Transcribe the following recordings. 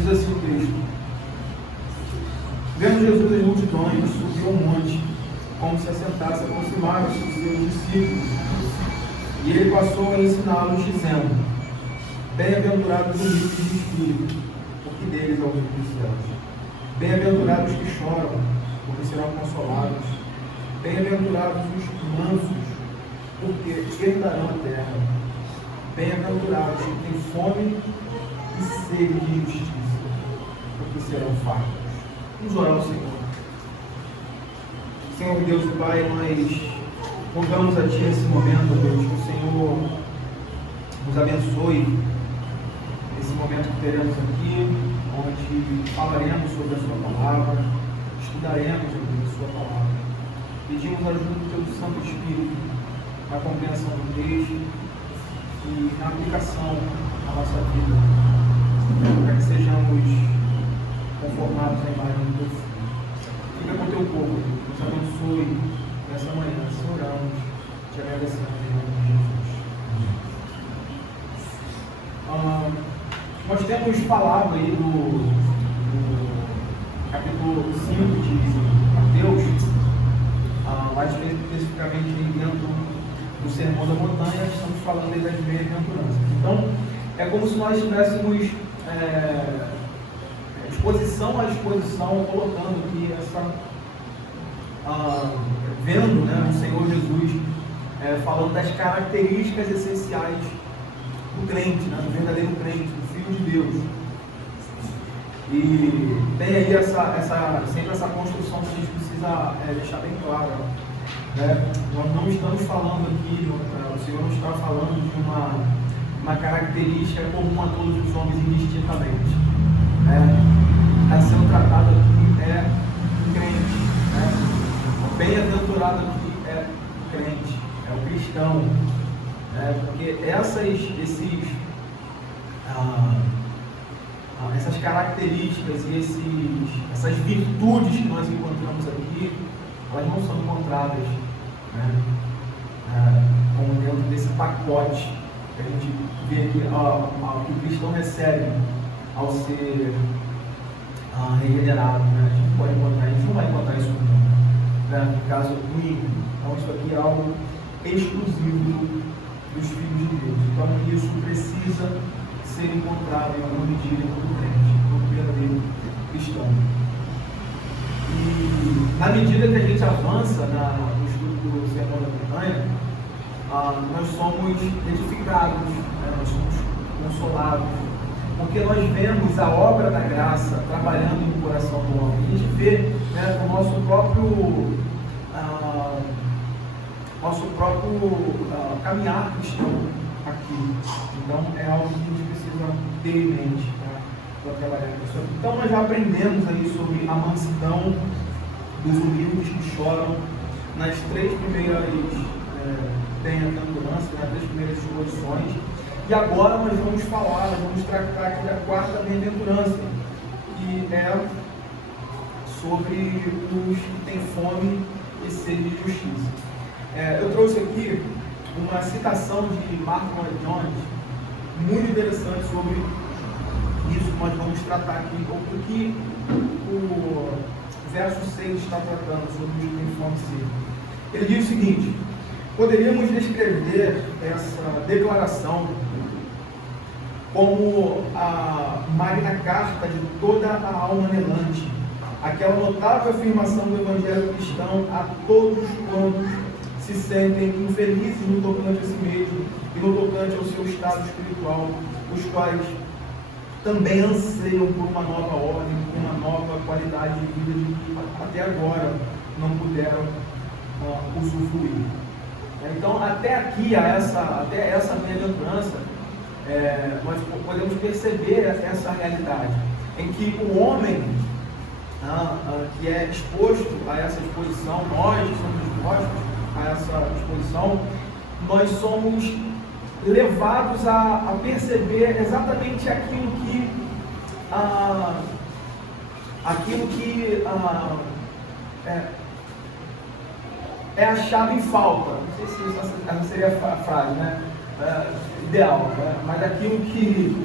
Diz assim o texto: vendo Jesus as multidões, subiu ao monte, como se assentasse, aproximaram-se dos seus discípulos, e ele passou a ensiná-los, dizendo: bem-aventurados os ricos de espírito, porque deles é o reino dos céus. Bem-aventurados os que choram, porque serão consolados. Bem-aventurados os mansos, porque herdarão a terra. Bem-aventurados os que têm fome e sede de justiça, porque serão fartos. Vamos orar ao Senhor. Senhor Deus e Pai, nós rogamos a Ti nesse momento, Deus, que o Senhor nos abençoe nesse momento que teremos aqui, onde falaremos sobre a Sua palavra, estudaremos a Sua palavra. Pedimos a ajuda do Teu Santo Espírito na compreensão do texto e na aplicação à nossa vida, para que sejamos conformados à imagem do Teu Filho. Fica com o Teu povo, nos abençoe nessa manhã. Assim oramos, te agradecemos em nome de Jesus. Nós temos falado aí do capítulo 5 de Mateus, mais especificamente dentro do Sermão da Montanha. Estamos falando aí das bem-aventuranças. Então, é como se nós estivéssemos exposição a exposição, colocando aqui vendo, né, o Senhor Jesus falando das características essenciais do crente, né, do verdadeiro crente, do Filho de Deus. E tem aí sempre essa construção que a gente precisa deixar bem clara. Né? Nós não estamos falando aqui, o Senhor não está falando de uma característica comum a todos os homens indistintamente. Está sendo tratado aqui o crente. Bem-aventurado aqui é o crente, é o cristão. Porque essas características e essas virtudes que nós encontramos aqui, elas não são encontradas como dentro desse pacote que a gente vê aqui, que o cristão recebe ao ser regenerado. A gente pode encontrar, a gente não vai encontrar isso no mundo, no caso do ímpio. Então isso aqui é algo exclusivo dos filhos de Deus. Então isso precisa ser encontrado em alguma medida no crente, no verdadeiro cristão. E na medida que a gente avança no estudo do Sermão da Montanha, nós somos edificados, nós somos consolados, porque nós vemos a obra da graça trabalhando no coração do homem. A gente vê o nosso próprio caminhar cristão aqui. Então é algo que a gente precisa ter em mente para trabalhar com isso. Então nós já aprendemos aí sobre a mansidão dos humildes que choram nas três primeiras bem-aventuranças, nas três primeiras exposições. E agora nós vamos tratar aqui da quarta bem-aventurança, que é sobre os que têm fome e sede de justiça. Eu trouxe aqui uma citação de Mark Lloyd Jones, muito interessante sobre isso que nós vamos tratar aqui, o que o verso 6 está tratando sobre os que têm fome e sede. Ele diz o seguinte: poderíamos descrever essa declaração como a magna carta de toda a alma anelante, aquela notável afirmação do evangelho cristão a todos quantos se sentem infelizes no tocante a si mesmo e no tocante ao seu estado espiritual, os quais também anseiam por uma nova ordem, por uma nova qualidade de vida de que até agora não puderam usufruir. Então, até aqui, até essa bem-aventurança, nós podemos perceber essa realidade, em que o homem que é exposto a essa exposição, nós que somos expostos a essa exposição, nós somos levados a perceber exatamente aquilo que é achado em falta. Não sei se essa seria a frase, ideal, mas aquilo que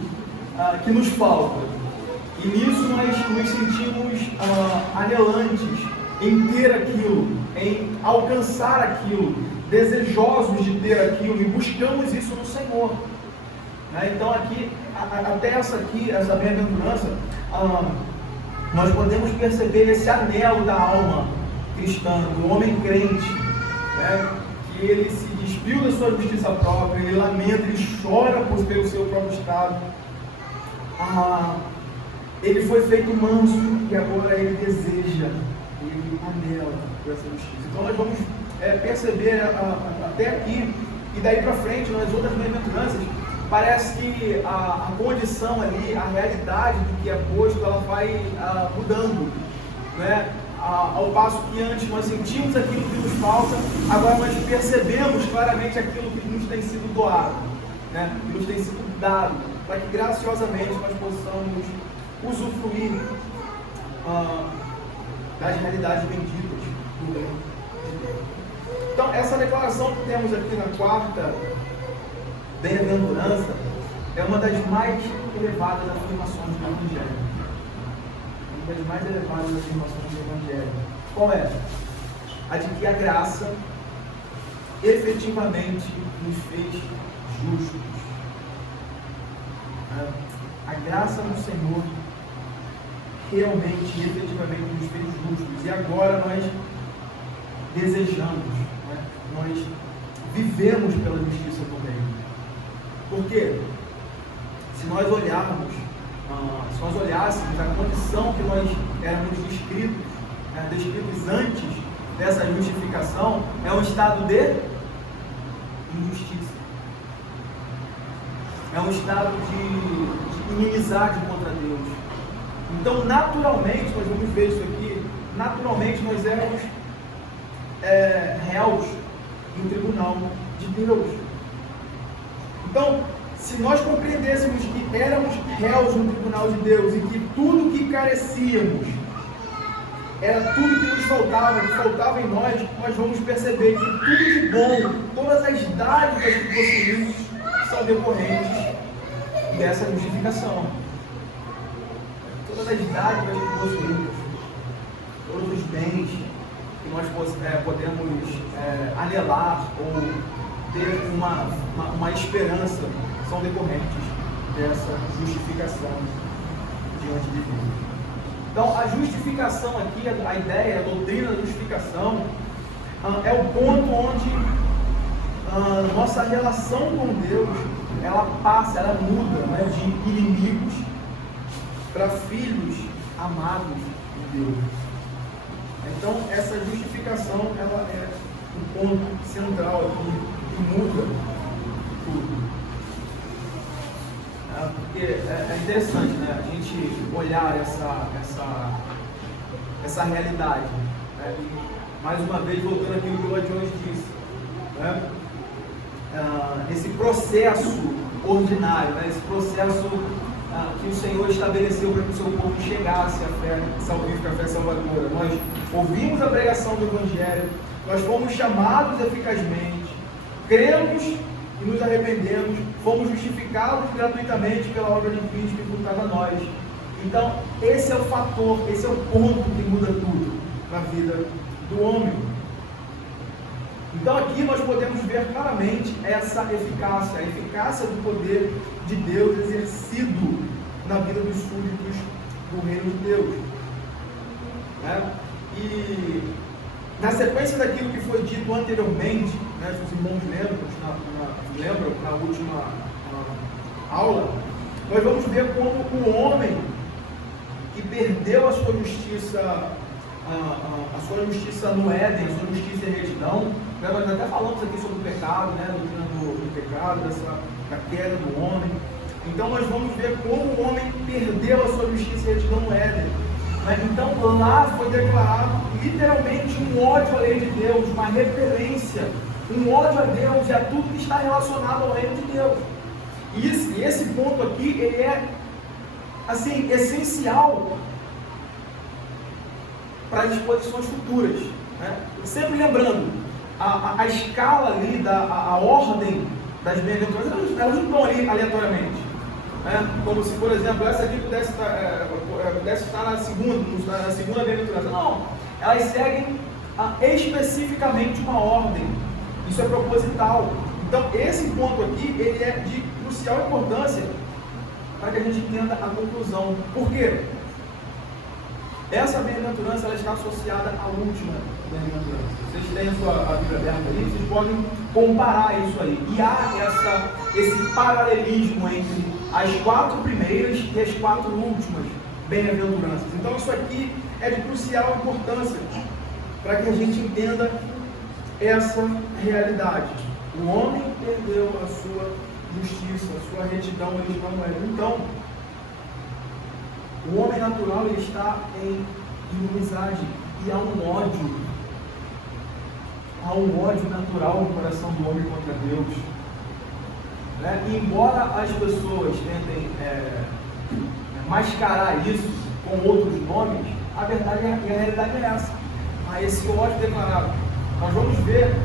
nos falta. E nisso nós nos sentimos anelantes em ter aquilo, em alcançar aquilo, desejosos de ter aquilo, e buscamos isso no Senhor. Então aqui, até essa bem-aventurança, nós podemos perceber esse anelo da alma cristã, do homem crente, né? Que ele se despiu da sua justiça própria, ele lamenta, ele chora pelo seu próprio estado. Ele foi feito manso e agora ele deseja, ele anela por essa justiça. Então nós vamos perceber até aqui, e daí para frente, nas outras bem-aventuranças, parece que a condição ali, a realidade do que é posto, ela vai mudando, né? Ao passo que antes nós sentimos aquilo que nos falta, agora nós percebemos claramente aquilo que nos tem sido doado, né? Que nos tem sido dado, para que graciosamente nós possamos usufruir das realidades benditas do reino de Deus. Então, essa declaração que temos aqui na quarta bem-aventurança é uma das mais elevadas afirmações do Evangelho. Uma das mais elevadas afirmações do Evangelho. Qual é? A de que a graça efetivamente nos fez justos. A graça do Senhor realmente, efetivamente nos fez justos. E agora nós desejamos, né? Nós vivemos pela justiça do reino. Porque se nós olhássemos a condição que nós éramos descritos antes dessa justificação, é um estado de injustiça. É um estado de inimizade contra Deus. Então, naturalmente, nós vamos ver isso aqui, naturalmente nós éramos réus no tribunal de Deus. Então, se nós compreendêssemos que éramos réus no tribunal de Deus e que tudo que carecíamos era tudo que nos faltava, que faltava em nós, nós vamos perceber que tudo de bom, todas as dádivas que possuímos são decorrentes dessa justificação. Todas as dádivas que possuímos, todos os bens que nós podemos anelar ou ter uma esperança, são decorrentes dessa justificação diante de Deus. Então, a justificação aqui, a ideia, a doutrina da justificação, é o ponto onde nossa relação com Deus, ela passa, ela muda, né, de inimigos para filhos amados de Deus. Então, essa justificação, ela é um ponto central aqui, que muda tudo. Porque é interessante, né, a gente olhar essa realidade, né? E, mais uma vez, voltando aquilo que o Lloyd Jones disse, né? Esse processo ordinário, né? Esse processo que o Senhor estabeleceu para que o seu povo chegasse à fé salvífica, à fé salvadora. Nós ouvimos a pregação do Evangelho, nós fomos chamados eficazmente, cremos e nos arrependemos, fomos justificados gratuitamente pela obra de Cristo que imputava a nós. Então, esse é o fator, esse é o ponto que muda tudo na vida do homem. Então, aqui nós podemos ver claramente essa eficácia, a eficácia do poder de Deus exercido na vida dos súditos do reino de Deus. Né? E na sequência daquilo que foi dito anteriormente, né, se os irmãos lembram na última aula, nós vamos ver como o homem que perdeu a sua justiça no Éden, a sua justiça e retidão, né, nós até falamos aqui sobre o pecado, né, do pecado, da queda do homem. Então nós vamos ver como o homem perdeu a sua justiça e retidão no Éden. Então lá foi declarado literalmente um ódio à lei de Deus, uma repelência, um ódio a Deus e a tudo que está relacionado ao reino de Deus. E esse ponto aqui, ele é assim, essencial para as disposições futuras, né? Sempre lembrando, a escala ali, a ordem das bem-aventuranças, elas não estão ali aleatoriamente. né? Como se, por exemplo, essa aqui pudesse estar na segunda bem-aventurança. Não, elas seguem especificamente uma ordem. Isso é proposital. Então, esse ponto aqui, ele é de crucial importância para que a gente entenda a conclusão. Por quê? Essa bem-aventurança, ela está associada à última bem-aventurança. Vocês têm a Bíblia aberta ali, vocês podem comparar isso aí. E há esse paralelismo entre as 4 primeiras e as 4 últimas bem-aventuranças. Então, isso aqui é de crucial importância para que a gente entenda essa realidade. O homem perdeu a sua justiça, a sua retidão, ele está no Éden. Então, o homem natural, ele está em inimizade e há um ódio. Há um ódio natural no coração do homem contra Deus. Né? E embora as pessoas tentem mascarar isso com outros nomes, a verdade a realidade é essa. Há esse ódio declarado. Nós vamos ver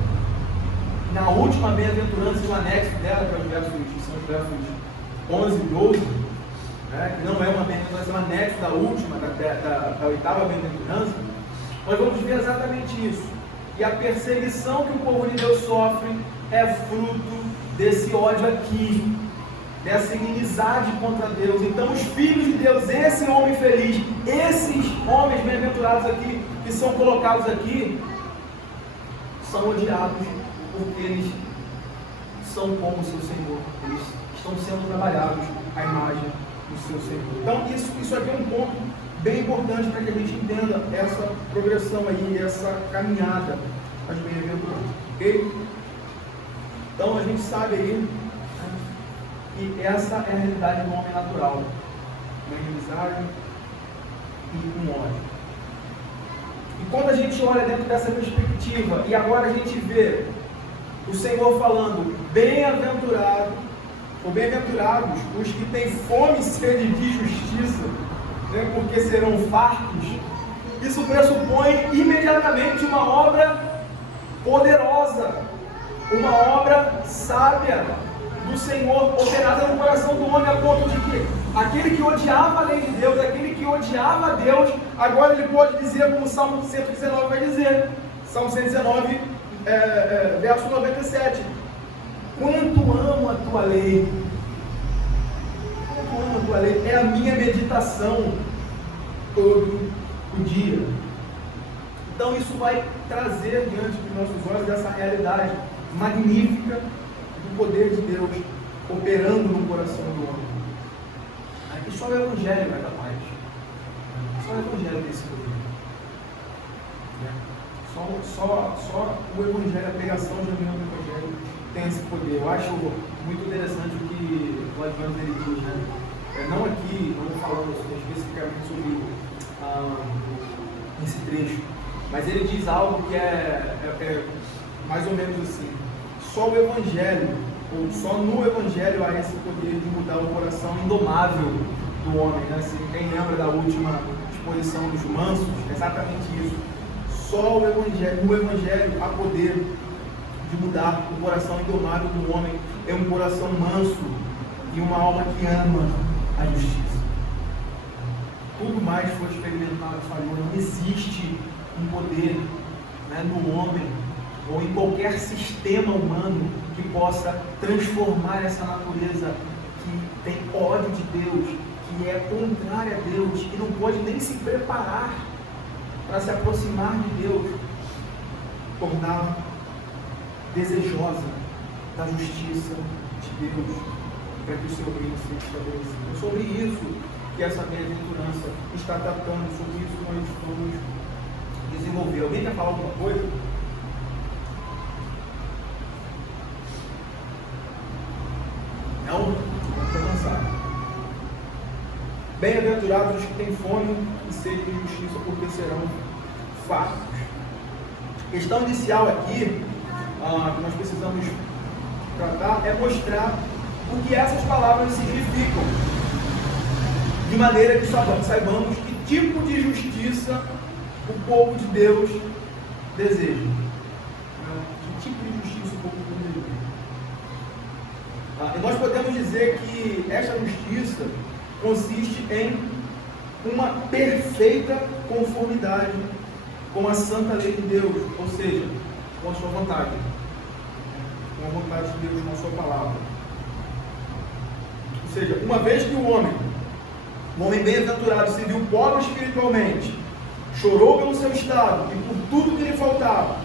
na última bem-aventurança, o anexo dela, que são os versos 11 e 12, né, que não é uma bem-aventurança, é um anexo da última, da oitava bem-aventurança, nós vamos ver exatamente isso. E a perseguição que o povo de Deus sofre é fruto desse ódio aqui, dessa inimizade contra Deus. Então, os filhos de Deus, esse homem feliz, esses homens bem-aventurados aqui, que são colocados aqui, são odiados porque eles são como o seu Senhor, eles estão sendo trabalhados à imagem do seu Senhor. Então, isso aqui é um ponto bem importante para que a gente entenda essa progressão aí, essa caminhada às bem-aventuranças, ok? Então, a gente sabe aí que essa é a realidade do homem natural, uma inimizade e um ódio. E quando a gente olha dentro dessa perspectiva, e agora a gente vê o Senhor falando, bem-aventurado, ou bem-aventurados os que têm fome e sede de justiça, né, porque serão fartos, isso pressupõe imediatamente uma obra poderosa, uma obra sábia do Senhor, operada no coração do homem, a ponto de que aquele que odiava a lei de Deus, aquele que odiava a Deus, agora ele pode dizer, como o Salmo 119 vai dizer, Salmo 119, verso 97, quanto amo a tua lei, quanto amo a tua lei, é a minha meditação todo o dia. Então isso vai trazer diante dos nossos olhos essa realidade magnífica do poder de Deus operando no coração do homem. E só o Evangelho é capaz. Só o Evangelho tem esse poder. Só o Evangelho, a pregação genuína do Evangelho tem esse poder. Eu acho muito interessante o que o Advento ele diz, né? Não aqui, não falando especificamente sobre esse trecho, mas ele diz algo que é mais ou menos assim: só o Evangelho, ou só no Evangelho há esse poder de mudar o coração indomável do homem, né? Assim, quem lembra da última exposição dos mansos, é exatamente isso. Só o Evangelho, no Evangelho há poder de mudar o coração indomável do homem. É um coração manso e uma alma que ama a justiça. Tudo mais foi experimentado, falhou. Não existe um poder, né, no homem ou em qualquer sistema humano que possa transformar essa natureza que tem ódio de Deus, que é contrária a Deus, que não pode nem se preparar para se aproximar de Deus, torná-la desejosa da justiça de Deus, para que o seu reino seja estabelecido. É sobre isso que essa bem-aventurança está tratando, sobre isso que nós vamos desenvolver. Alguém quer falar alguma coisa? Não? Vamos avançar. Bem-aventurados os que têm fome e sede de justiça, porque serão fartos. A questão inicial aqui, que nós precisamos tratar, é mostrar o que essas palavras significam, de maneira que saibamos que tipo de justiça o povo de Deus deseja. Que tipo de justiça o povo de Deus deseja? E nós podemos dizer que esta justiça consiste em uma perfeita conformidade com a santa lei de Deus, ou seja, com a sua vontade, com a vontade de Deus, com a sua palavra. Ou seja, uma vez que o homem bem-aventurado se viu pobre espiritualmente, chorou pelo seu estado e por tudo que lhe faltava,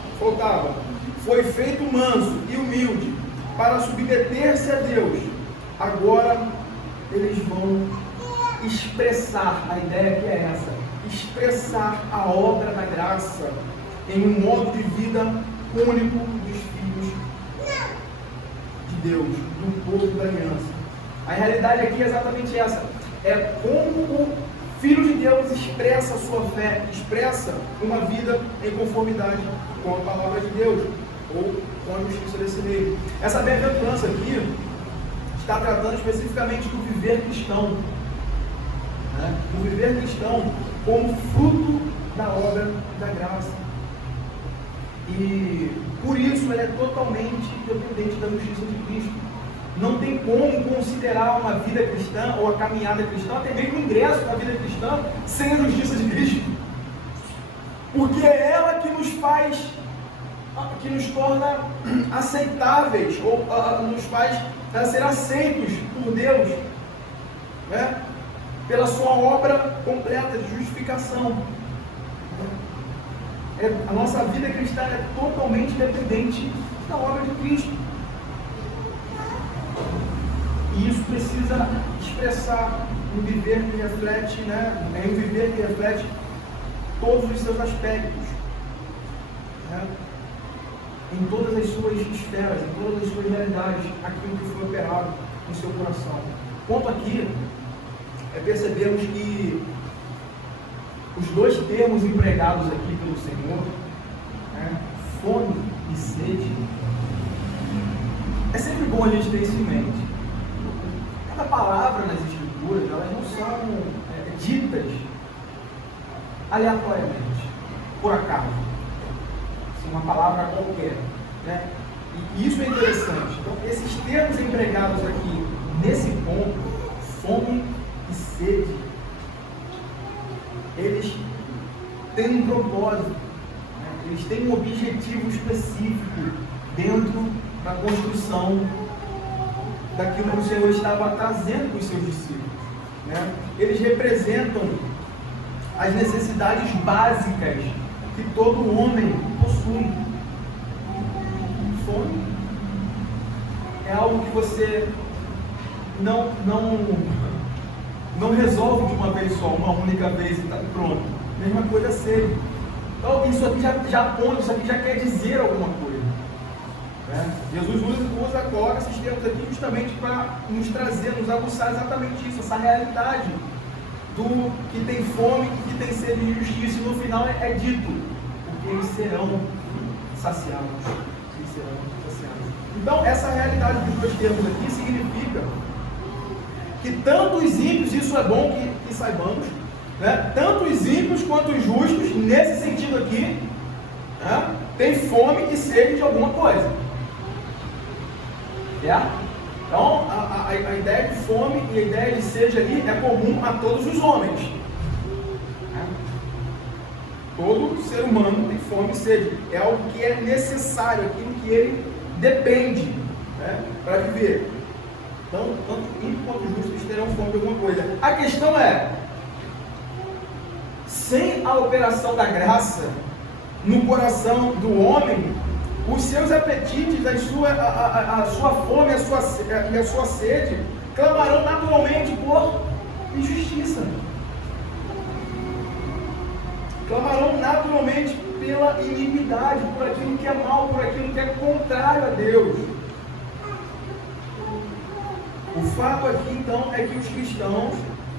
foi feito manso e humilde para submeter-se a Deus, agora eles vão expressar, a ideia que é essa, expressar a obra da graça em um modo de vida único dos filhos de Deus, do povo da aliança. A realidade aqui é exatamente essa, é como o Filho de Deus expressa a sua fé, expressa uma vida em conformidade com a palavra de Deus, ou com a justiça desse meio. Essa bem-aventurança aqui está tratando especificamente do viver cristão, né? Do viver cristão como fruto da obra da graça. E por isso ele é totalmente dependente da justiça de Cristo. Não tem como considerar uma vida cristã ou a caminhada cristã, até mesmo o ingresso na vida cristã, sem a justiça de Cristo. Porque é ela que nos faz, que nos torna aceitáveis, ou nos faz ser aceitos por Deus, né? Pela sua obra completa de justificação. A nossa vida cristã é totalmente dependente da obra de Cristo. E isso precisa expressar um viver que reflete, né? É um viver que reflete todos os seus aspectos, né? Em todas as suas esferas, em todas as suas realidades, aquilo que foi operado no seu coração. O ponto aqui é percebermos que os dois termos empregados aqui pelo Senhor, né? Fome e sede, é sempre bom a gente ter isso em mente. Cada palavra nas Escrituras, elas não são ditas aleatoriamente, por acaso, assim, uma palavra qualquer, né? E isso é interessante. Então, esses termos empregados aqui, nesse ponto, fome e sede, eles têm um propósito, né? Eles têm um objetivo específico dentro da construção daquilo que o Senhor estava trazendo para os seus discípulos, né? Eles representam as necessidades básicas que todo homem possui. Fome é algo que você não resolve de uma vez só, uma única vez e está pronto. Mesma coisa sede. Então isso aqui já aponta, isso aqui já quer dizer alguma coisa. Jesus coloca esses termos aqui justamente para nos trazer, nos aguçar exatamente isso, essa realidade do que tem fome e que tem sede de justiça, e no final é dito, porque eles serão saciados. Então, essa realidade dos dois termos aqui significa que tanto os ímpios, isso é bom que saibamos, né? Tanto os ímpios quanto os justos, nesse sentido aqui, né? Tem fome e sede de alguma coisa. Então, a ideia de fome e a ideia de sede ali é comum a todos os homens. Todo ser humano tem fome e sede. É algo que é necessário, aquilo que ele depende, né, para viver. Então, tanto ímpio quanto justos terão fome de alguma coisa. A questão é, sem a operação da graça no coração do homem, os seus apetites, a sua fome e a sua sede clamarão naturalmente por injustiça. Clamarão naturalmente pela iniquidade, por aquilo que é mal, por aquilo que é contrário a Deus. O fato aqui então é que os cristãos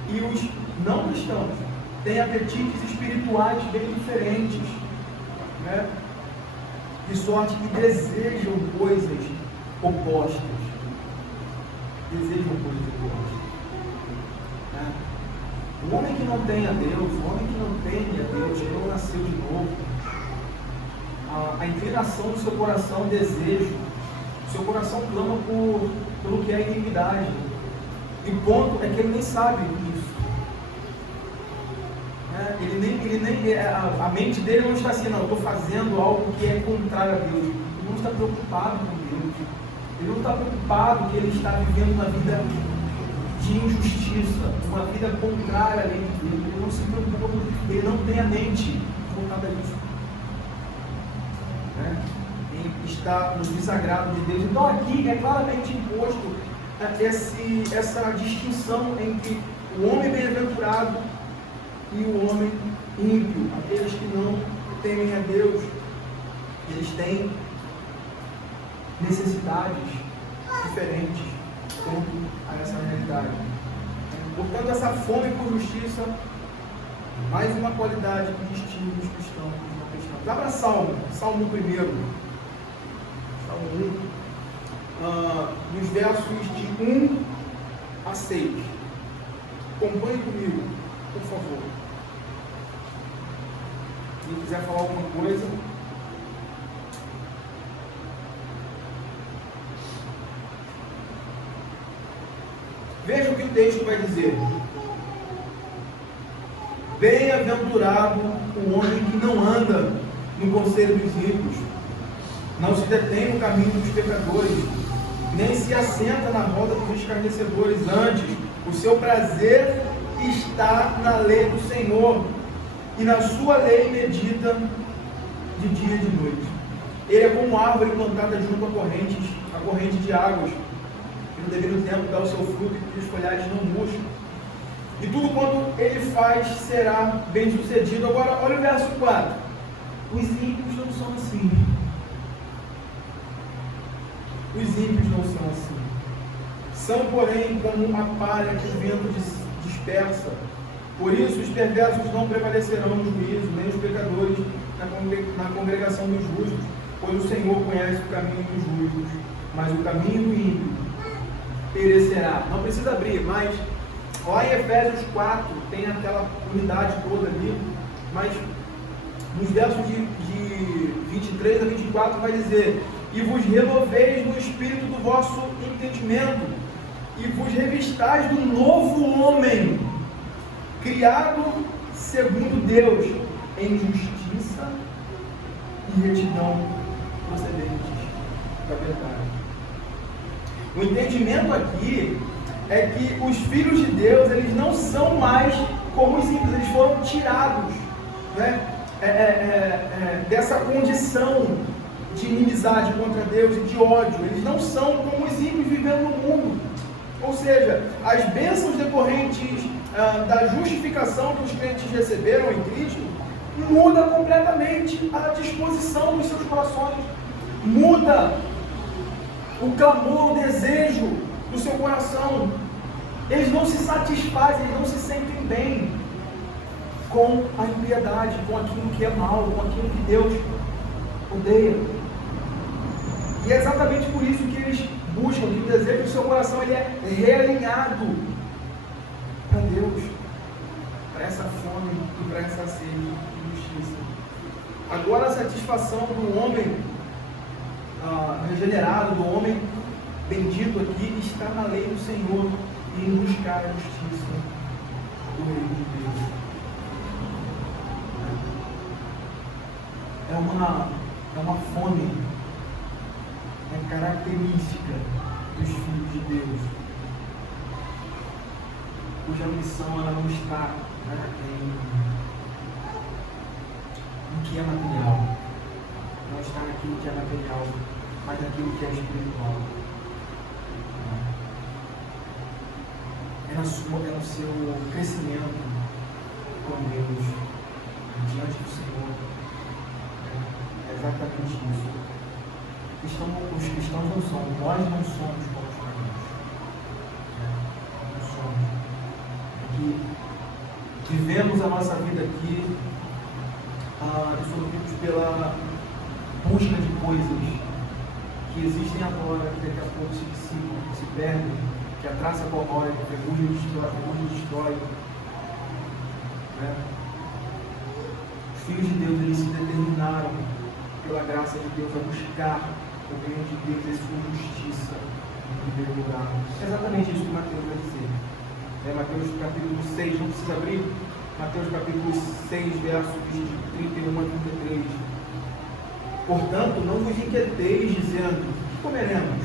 e os não cristãos têm apetites espirituais bem diferentes, né? De sorte que desejam coisas opostas. Né? O homem que não tem a Deus, o homem que não teme a Deus, que não nasceu de novo, a inclinação do seu coração, o desejo, o seu coração clama por pelo que é iniquidade. E o ponto é que ele nem sabe disso. A mente dele não está assim, não, eu estou fazendo algo que é contrário a Deus. Ele não está preocupado com Deus. Ele não está preocupado que ele está vivendo uma vida de injustiça, uma vida contrária à lei de Deus. Ele não se preocupa, ele não tem a mente voltada a isso. Está no desagrado de Deus. Então aqui é claramente imposto essa distinção entre o homem bem-aventurado e o homem ímpio. Aqueles que não temem a Deus, eles têm necessidades diferentes quanto a essa realidade. Portanto, essa fome por justiça, mais uma qualidade que distingue os cristãos dos não cristãos. Abra Salmo 1, Salmo 1, nos versos de 1 a 6. Acompanhe comigo, por favor. Se quiser falar alguma coisa. Veja o que o texto vai dizer. Bem-aventurado o homem que não anda no conselho dos ímpios, não se detém no caminho dos pecadores, nem se assenta na roda dos escarnecedores. Antes, o seu prazer está na lei do Senhor, e na sua lei medita de dia e de noite. Ele é como árvore plantada junto a corrente de águas, que no devido tempo dá o seu fruto e cujos folhagens não murcham. E tudo quanto ele faz será bem sucedido. Agora, olha o verso 4. Os ímpios não são assim. Os ímpios não são assim. São, porém, como uma palha que o vento dispersa. Por isso, os perversos não prevalecerão no juízo, nem os pecadores na congregação dos justos, pois o Senhor conhece o caminho dos justos, mas o caminho do ímpio perecerá. Não precisa abrir, mas lá em Efésios 4 tem aquela unidade toda ali, mas nos versos de 23 a 24 vai dizer: e vos renoveis no espírito do vosso entendimento, e vos revistais do novo homem, criado segundo Deus, em justiça e retidão procedentes da verdade. O entendimento aqui é que os filhos de Deus, eles não são mais como os ímpios, eles foram tirados, né, dessa condição de inimizade contra Deus e de ódio. Eles não são como os ímpios vivendo no mundo. Ou seja, as bênçãos decorrentes da justificação que os crentes receberam em Cristo muda completamente a disposição dos seus corações, muda o clamor, o desejo do seu coração. Eles não se satisfazem, eles não se sentem bem com a impiedade, com aquilo que é mal, com aquilo que Deus odeia. E é exatamente por isso que eles buscam, que o desejo do seu coração ele é realinhado para Deus, para essa fome e para essa sede de justiça. Agora a satisfação do homem regenerado, do homem bendito aqui, está na lei do Senhor e em buscar a justiça do reino de Deus. É uma fome, característica dos filhos de Deus, cuja missão ela não está em que é material, não está naquilo que é material, mas naquilo que é espiritual. É no seu crescimento com Deus, diante do Senhor. É exatamente isso. Os cristãos não são, nós não somos como os pagãos. Não somos. Que vivemos a nossa vida aqui absorvidos pela busca de coisas que existem agora, que daqui a pouco se dissipam, se perdem, que a traça corrói, que a ferrugem destrói. Os filhos de Deus, eles se determinaram pela graça de Deus a buscar o reino de Deus e a sua justiça, em primeiro lugar. É exatamente isso que Mateus vai dizer. Mateus capítulo 6, não precisa abrir. Mateus capítulo 6, versos de 31 a 33. Portanto, não vos inquieteis dizendo: que comeremos?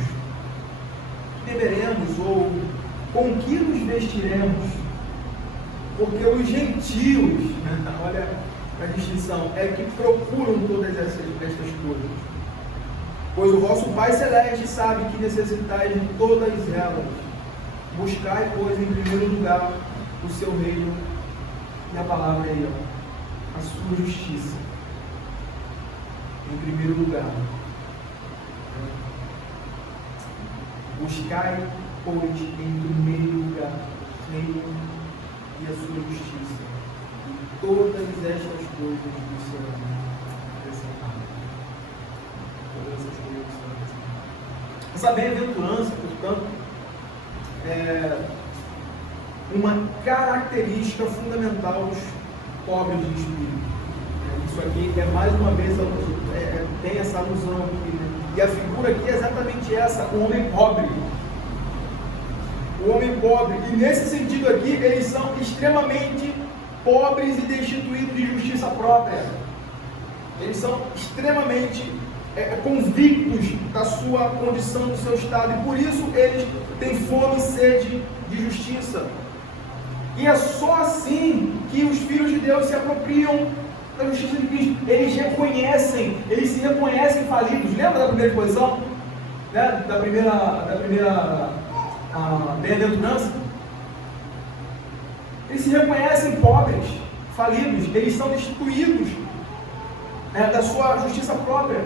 Que beberemos? Ou com que nos vestiremos? Porque os gentios, olha a distinção, é que procuram todas estas coisas. Pois o vosso Pai Celeste sabe que necessitais de todas elas. Buscai, pois, em primeiro lugar o seu reino, e a palavra aí, a sua justiça. Em primeiro lugar. Buscai, pois, em primeiro lugar o reino e a sua justiça, e todas estas coisas do serão acrescentadas. Todas essas coisas serão acrescentadas. Essa bem-aventurança, portanto, é uma característica fundamental dos pobres de espírito. Isso aqui é mais uma vez, tem essa alusão aqui, né? E a figura aqui é exatamente essa, o homem pobre. O homem pobre, e nesse sentido aqui, eles são extremamente pobres e destituídos de justiça própria. Eles são extremamente convictos da sua condição, do seu estado, e por isso eles têm fome e sede de justiça. E é só assim que os filhos de Deus se apropriam da justiça de Cristo. Eles se reconhecem falidos. Lembra da primeira exposição? Né? Da primeira bem-aventurança? Eles se reconhecem pobres, falidos, eles são destituídos da sua justiça própria,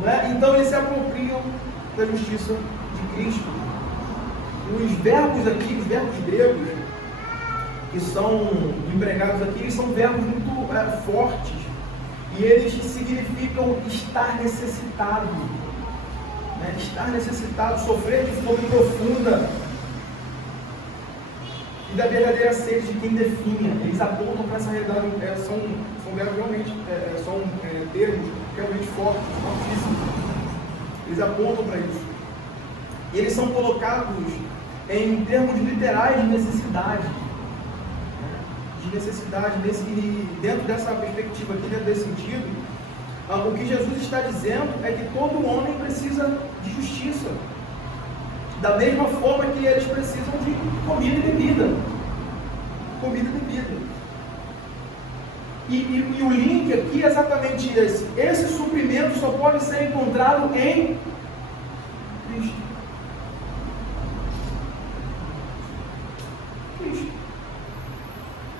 não é? Então eles se apropriam da justiça de Cristo. Os verbos aqui, os verbos gregos que são empregados aqui, eles são verbos muito fortes, e eles significam estar necessitado, né? Estar necessitado, sofrer de fome profunda e da verdadeira sede de quem definha. Eles apontam para essa realidade, são verbos realmente, são termos realmente fortes, fortíssimos. Eles apontam para isso. E eles são colocados em termos literais de necessidade. Dentro dessa perspectiva aqui, dentro desse sentido, o que Jesus está dizendo é que todo homem precisa de justiça, da mesma forma que eles precisam de comida e bebida. E o link aqui é exatamente esse. Esse suprimento só pode ser encontrado em Cristo.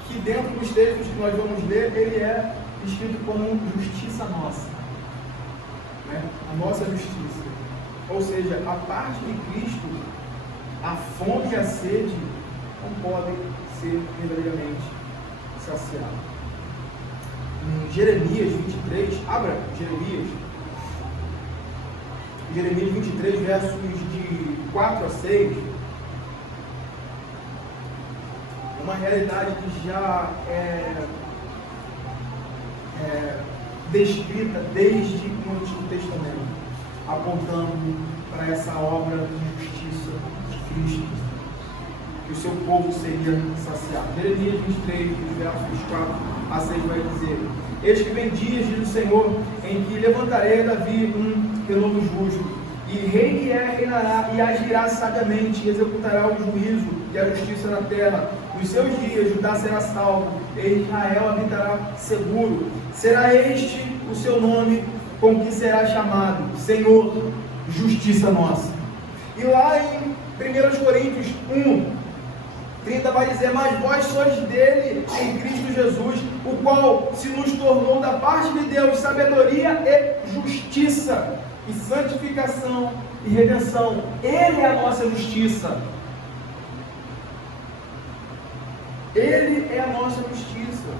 Que dentro dos textos que nós vamos ler, ele é escrito como justiça nossa, né? A nossa justiça. Ou seja, a parte de Cristo, a fome e a sede não podem ser verdadeiramente saciadas. Em Jeremias 23, abra Jeremias 23, versos de 4 a 6, uma realidade que já é descrita desde o Antigo Testamento, apontando para essa obra de justiça de Cristo, que o seu povo seria saciado. Jeremias 23, versos 4 a 6 vai dizer: eis que vem dias, diz o Senhor, em que levantarei a Davi um renovo justo, e rei que reinará e agirá sabiamente, e executará o juízo e a justiça na terra. Nos seus dias Judá será salvo, e Israel habitará seguro. Será este o seu nome com que será chamado: Senhor, justiça nossa. E lá em 1 Coríntios 1:30 vai dizer: mas vós sois dele em Cristo Jesus, o qual se nos tornou da parte de Deus sabedoria e justiça, e santificação e redenção. Ele é a nossa justiça. Ele é a nossa justiça.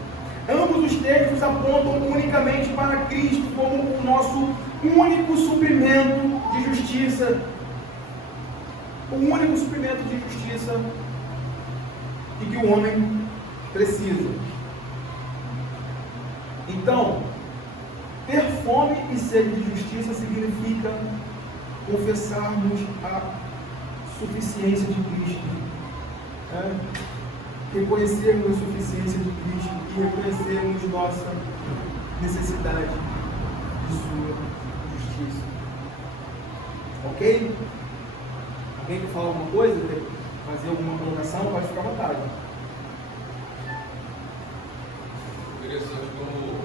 Ambos os textos apontam unicamente para Cristo como o nosso único suprimento de justiça. O único suprimento de justiça e que o homem precisa. Então, ter fome e sede de justiça significa confessarmos a suficiência de Cristo, reconhecermos a suficiência de Cristo e reconhecermos nossa necessidade de sua justiça. Ok? Alguém quer falar alguma coisa? Quer fazer alguma colocação? Pode ficar à vontade. Interessante como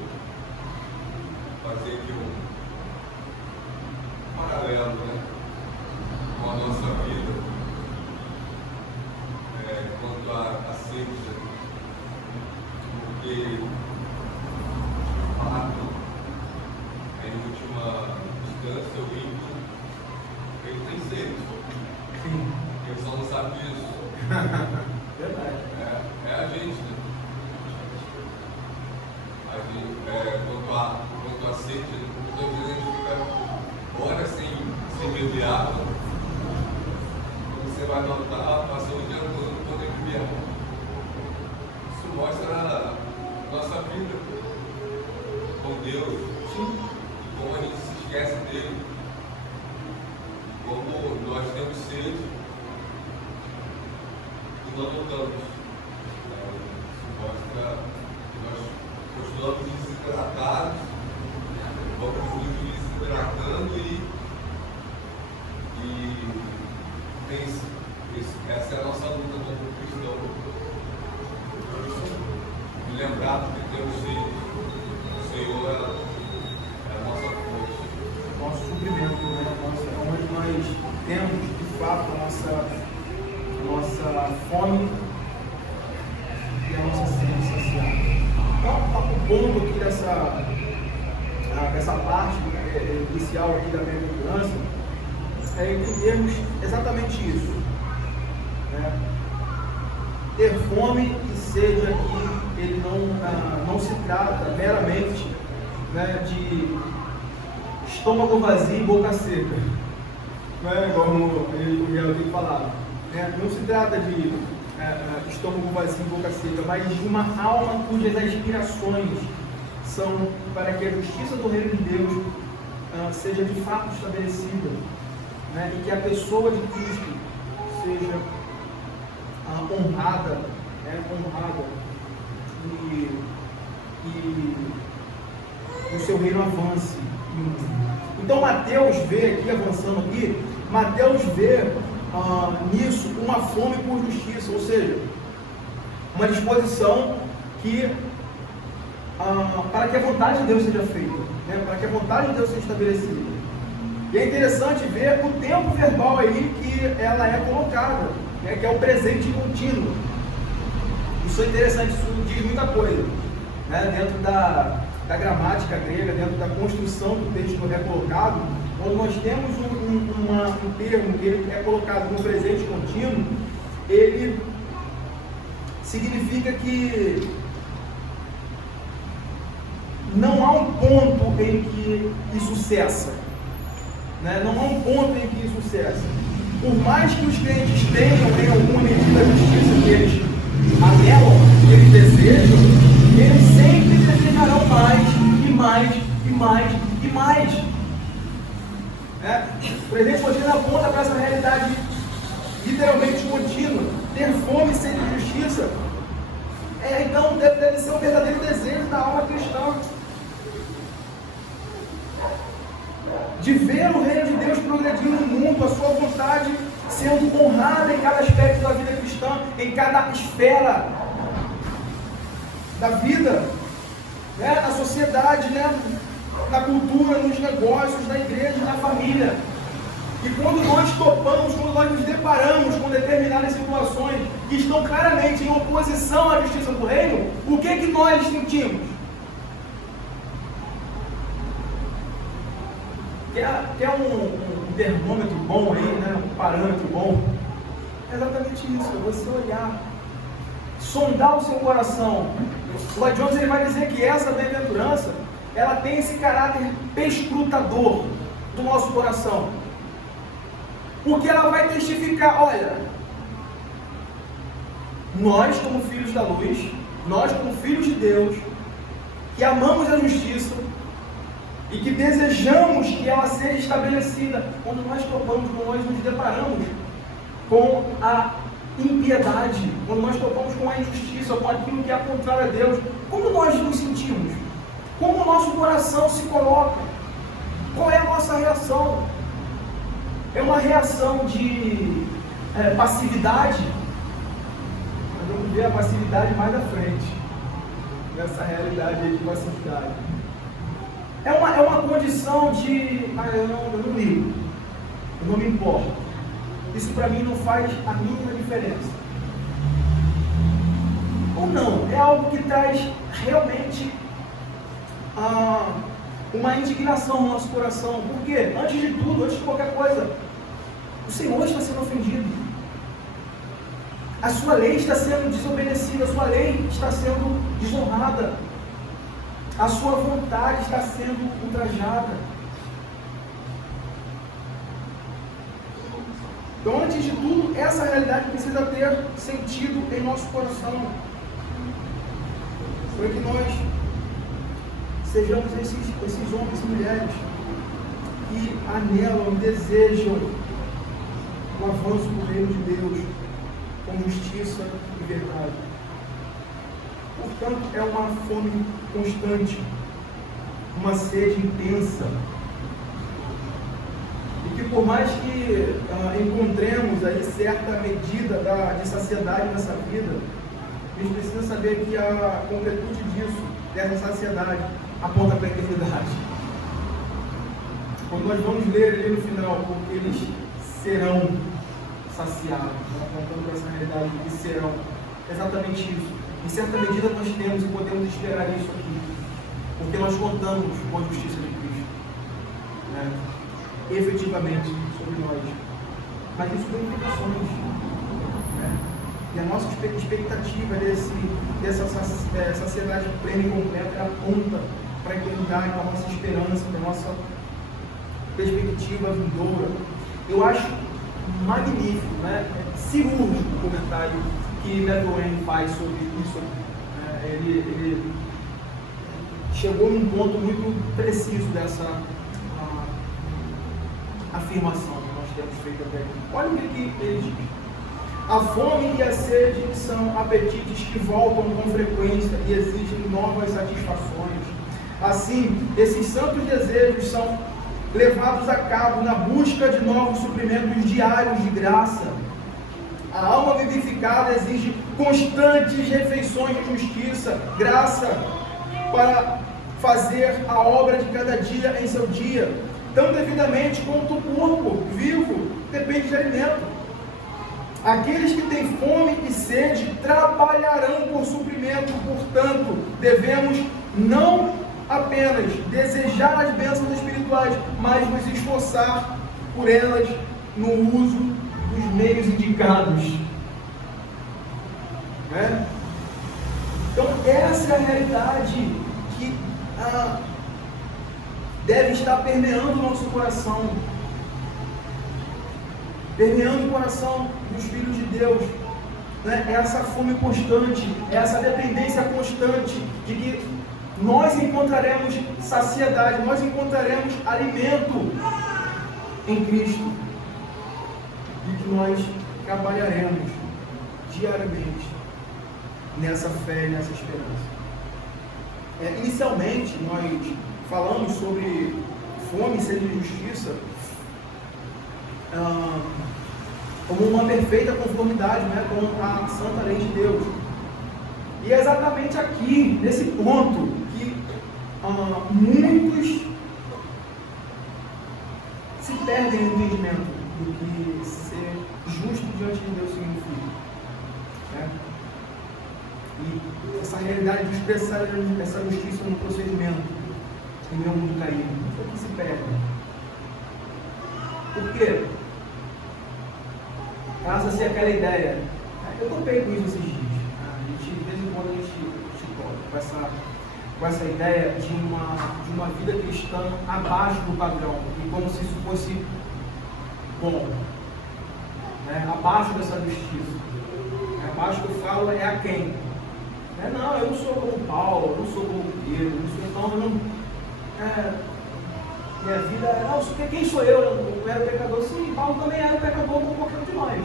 fazer aqui um paralelo, né, com a nossa vida, quanto a seita, porque de fato, em última instância, o ímpio, ele tem sede. Sim. Ele só não sabe disso. Verdade. É a gente, né? Quanto a sede, muitas vezes a gente fica horas sem beber água. Quando você vai notar, passou o dia todo não poder beber água. Isso mostra a nossa vida com Deus, como a gente se esquece dele, como nós temos sede e não voltamos. Isso mostra que nós continuamos desidratados, vamos nos desidratando essa é a nossa luta como cristão. Me lembrar que temos o Senhor é a nossa força. Nosso suprimento, né? Onde nós temos de fato a nossa fome e a nossa sede saciada. Então, o ponto aqui dessa parte inicial aqui da bem-aventurança é entendermos exatamente isso. Ter fome e sede aqui, ele não se trata meramente, né, de estômago vazio e boca seca, como o Miguel tem falado. Não se trata de estômago vazio e boca seca, mas de uma alma cujas aspirações são para que a justiça do reino de Deus seja de fato estabelecida, e que a pessoa de Cristo seja honrada, e o seu reino avance. Então Mateus vê aqui, avançando aqui, Mateus vê nisso uma fome por justiça, ou seja, uma disposição que para que a vontade de Deus seja feita, para que a vontade de Deus seja estabelecida. E é interessante ver o tempo verbal aí que ela é colocada, que é o presente contínuo. Isso é interessante, isso diz muita coisa, dentro da gramática grega, dentro da construção do texto que é colocado. Quando nós temos um termo que ele é colocado no presente contínuo, ele significa que não há um ponto em que isso cessa, não há um ponto em que isso cessa. Por mais que os crentes tenham em alguma medida a justiça que eles anelam, que eles desejam, eles sempre desejarão mais e mais e mais e mais. O presente contínuo aponta para essa realidade literalmente contínua. Ter fome e sede de justiça então deve ser um verdadeiro desejo da alma cristã, de ver o reino de Deus progredindo no mundo, a sua vontade sendo honrada em cada aspecto da vida cristã, em cada esfera da vida, na sociedade, na cultura, nos negócios, na igreja, na família. E quando nós topamos, quando nós nos deparamos com determinadas situações que estão claramente em oposição à justiça do reino, o que nós sentimos? Quer um termômetro bom aí, um parâmetro bom? É exatamente isso, é você olhar, sondar o seu coração. O Lloyd Jones ele vai dizer que essa bem-aventurança, ela tem esse caráter perscrutador do nosso coração. Porque ela vai testificar, olha, nós como filhos da luz, nós como filhos de Deus, que amamos a justiça, e que desejamos que ela seja estabelecida. Quando nós nos deparamos com a impiedade, quando nós topamos com a injustiça, com aquilo que é contrário a Deus, como nós nos sentimos? Como o nosso coração se coloca? Qual é a nossa reação? É uma reação de passividade? Nós vamos ver a passividade mais à frente, nessa realidade aí de passividade. É uma condição de, eu não ligo, eu não me importo. Isso para mim não faz a mínima diferença. Ou não, é algo que traz realmente uma indignação no nosso coração. Porque, antes de tudo, antes de qualquer coisa, o Senhor está sendo ofendido. A sua lei está sendo desobedecida, a sua lei está sendo desonrada. A sua vontade está sendo ultrajada. Então, antes de tudo, essa realidade precisa ter sentido em nosso coração, para que nós sejamos esses homens e mulheres que anelam e desejam o avanço do reino de Deus com justiça e verdade. Portanto, é uma fome constante, uma sede intensa, e que por mais que encontremos aí certa medida de saciedade nessa vida, a gente precisa saber que a completude disso, dessa saciedade, aponta para a eternidade. Quando nós vamos ler ali no final, porque eles serão saciados, apontando para essa realidade de que serão, exatamente isso. Em certa medida nós temos e podemos esperar isso aqui, porque nós contamos com a justiça de Cristo, né? Efetivamente sobre nós. Mas isso tem implicações, né? E a nossa expectativa dessa saciedade plena e completa aponta para a eternidade, para a nossa esperança, para a nossa perspectiva vindoura. Eu acho magnífico, né? Cirúrgico o comentário que Matthew faz sobre isso. Ele chegou num ponto muito preciso dessa afirmação que nós temos feito até aqui. Olha o que ele diz. A fome e a sede são apetites que voltam com frequência e exigem novas satisfações. Assim, esses santos desejos são levados a cabo na busca de novos suprimentos diários de graça. A alma vivificada exige constantes refeições de justiça, graça, para fazer a obra de cada dia em seu dia, tão devidamente quanto o corpo vivo depende de alimento. Aqueles que têm fome e sede trabalharão por suprimento, portanto, devemos não apenas desejar as bênçãos espirituais, mas nos esforçar por elas no uso dos meios indicados. Né? Então, essa é a realidade que deve estar permeando o nosso coração, permeando o coração dos filhos de Deus, né? Essa fome constante, essa dependência constante de que nós encontraremos saciedade, nós encontraremos alimento em Cristo, e que nós trabalharemos diariamente nessa fé e nessa esperança. Inicialmente, nós falamos sobre fome e sede de justiça como uma perfeita conformidade, né, com a santa lei de Deus. E é exatamente aqui, nesse ponto, que muitos se perdem no entendimento do que ser justo diante de Deus significa. Né? E essa realidade de expressar essa justiça no procedimento, em meu mundo caído, é que se perde. Por quê? Passa-se aquela ideia. Eu topei com isso esses dias. De vez em quando a gente toca com essa ideia de uma vida cristã abaixo do padrão, e como se isso fosse bom, né? Abaixo dessa justiça. Abaixo que eu falo é a quem? Não, eu não sou como Paulo, eu não sou como Pedro, então eu não. minha vida, não, quem sou eu? Eu era pecador. Sim, Paulo também era pecador como qualquer um de nós.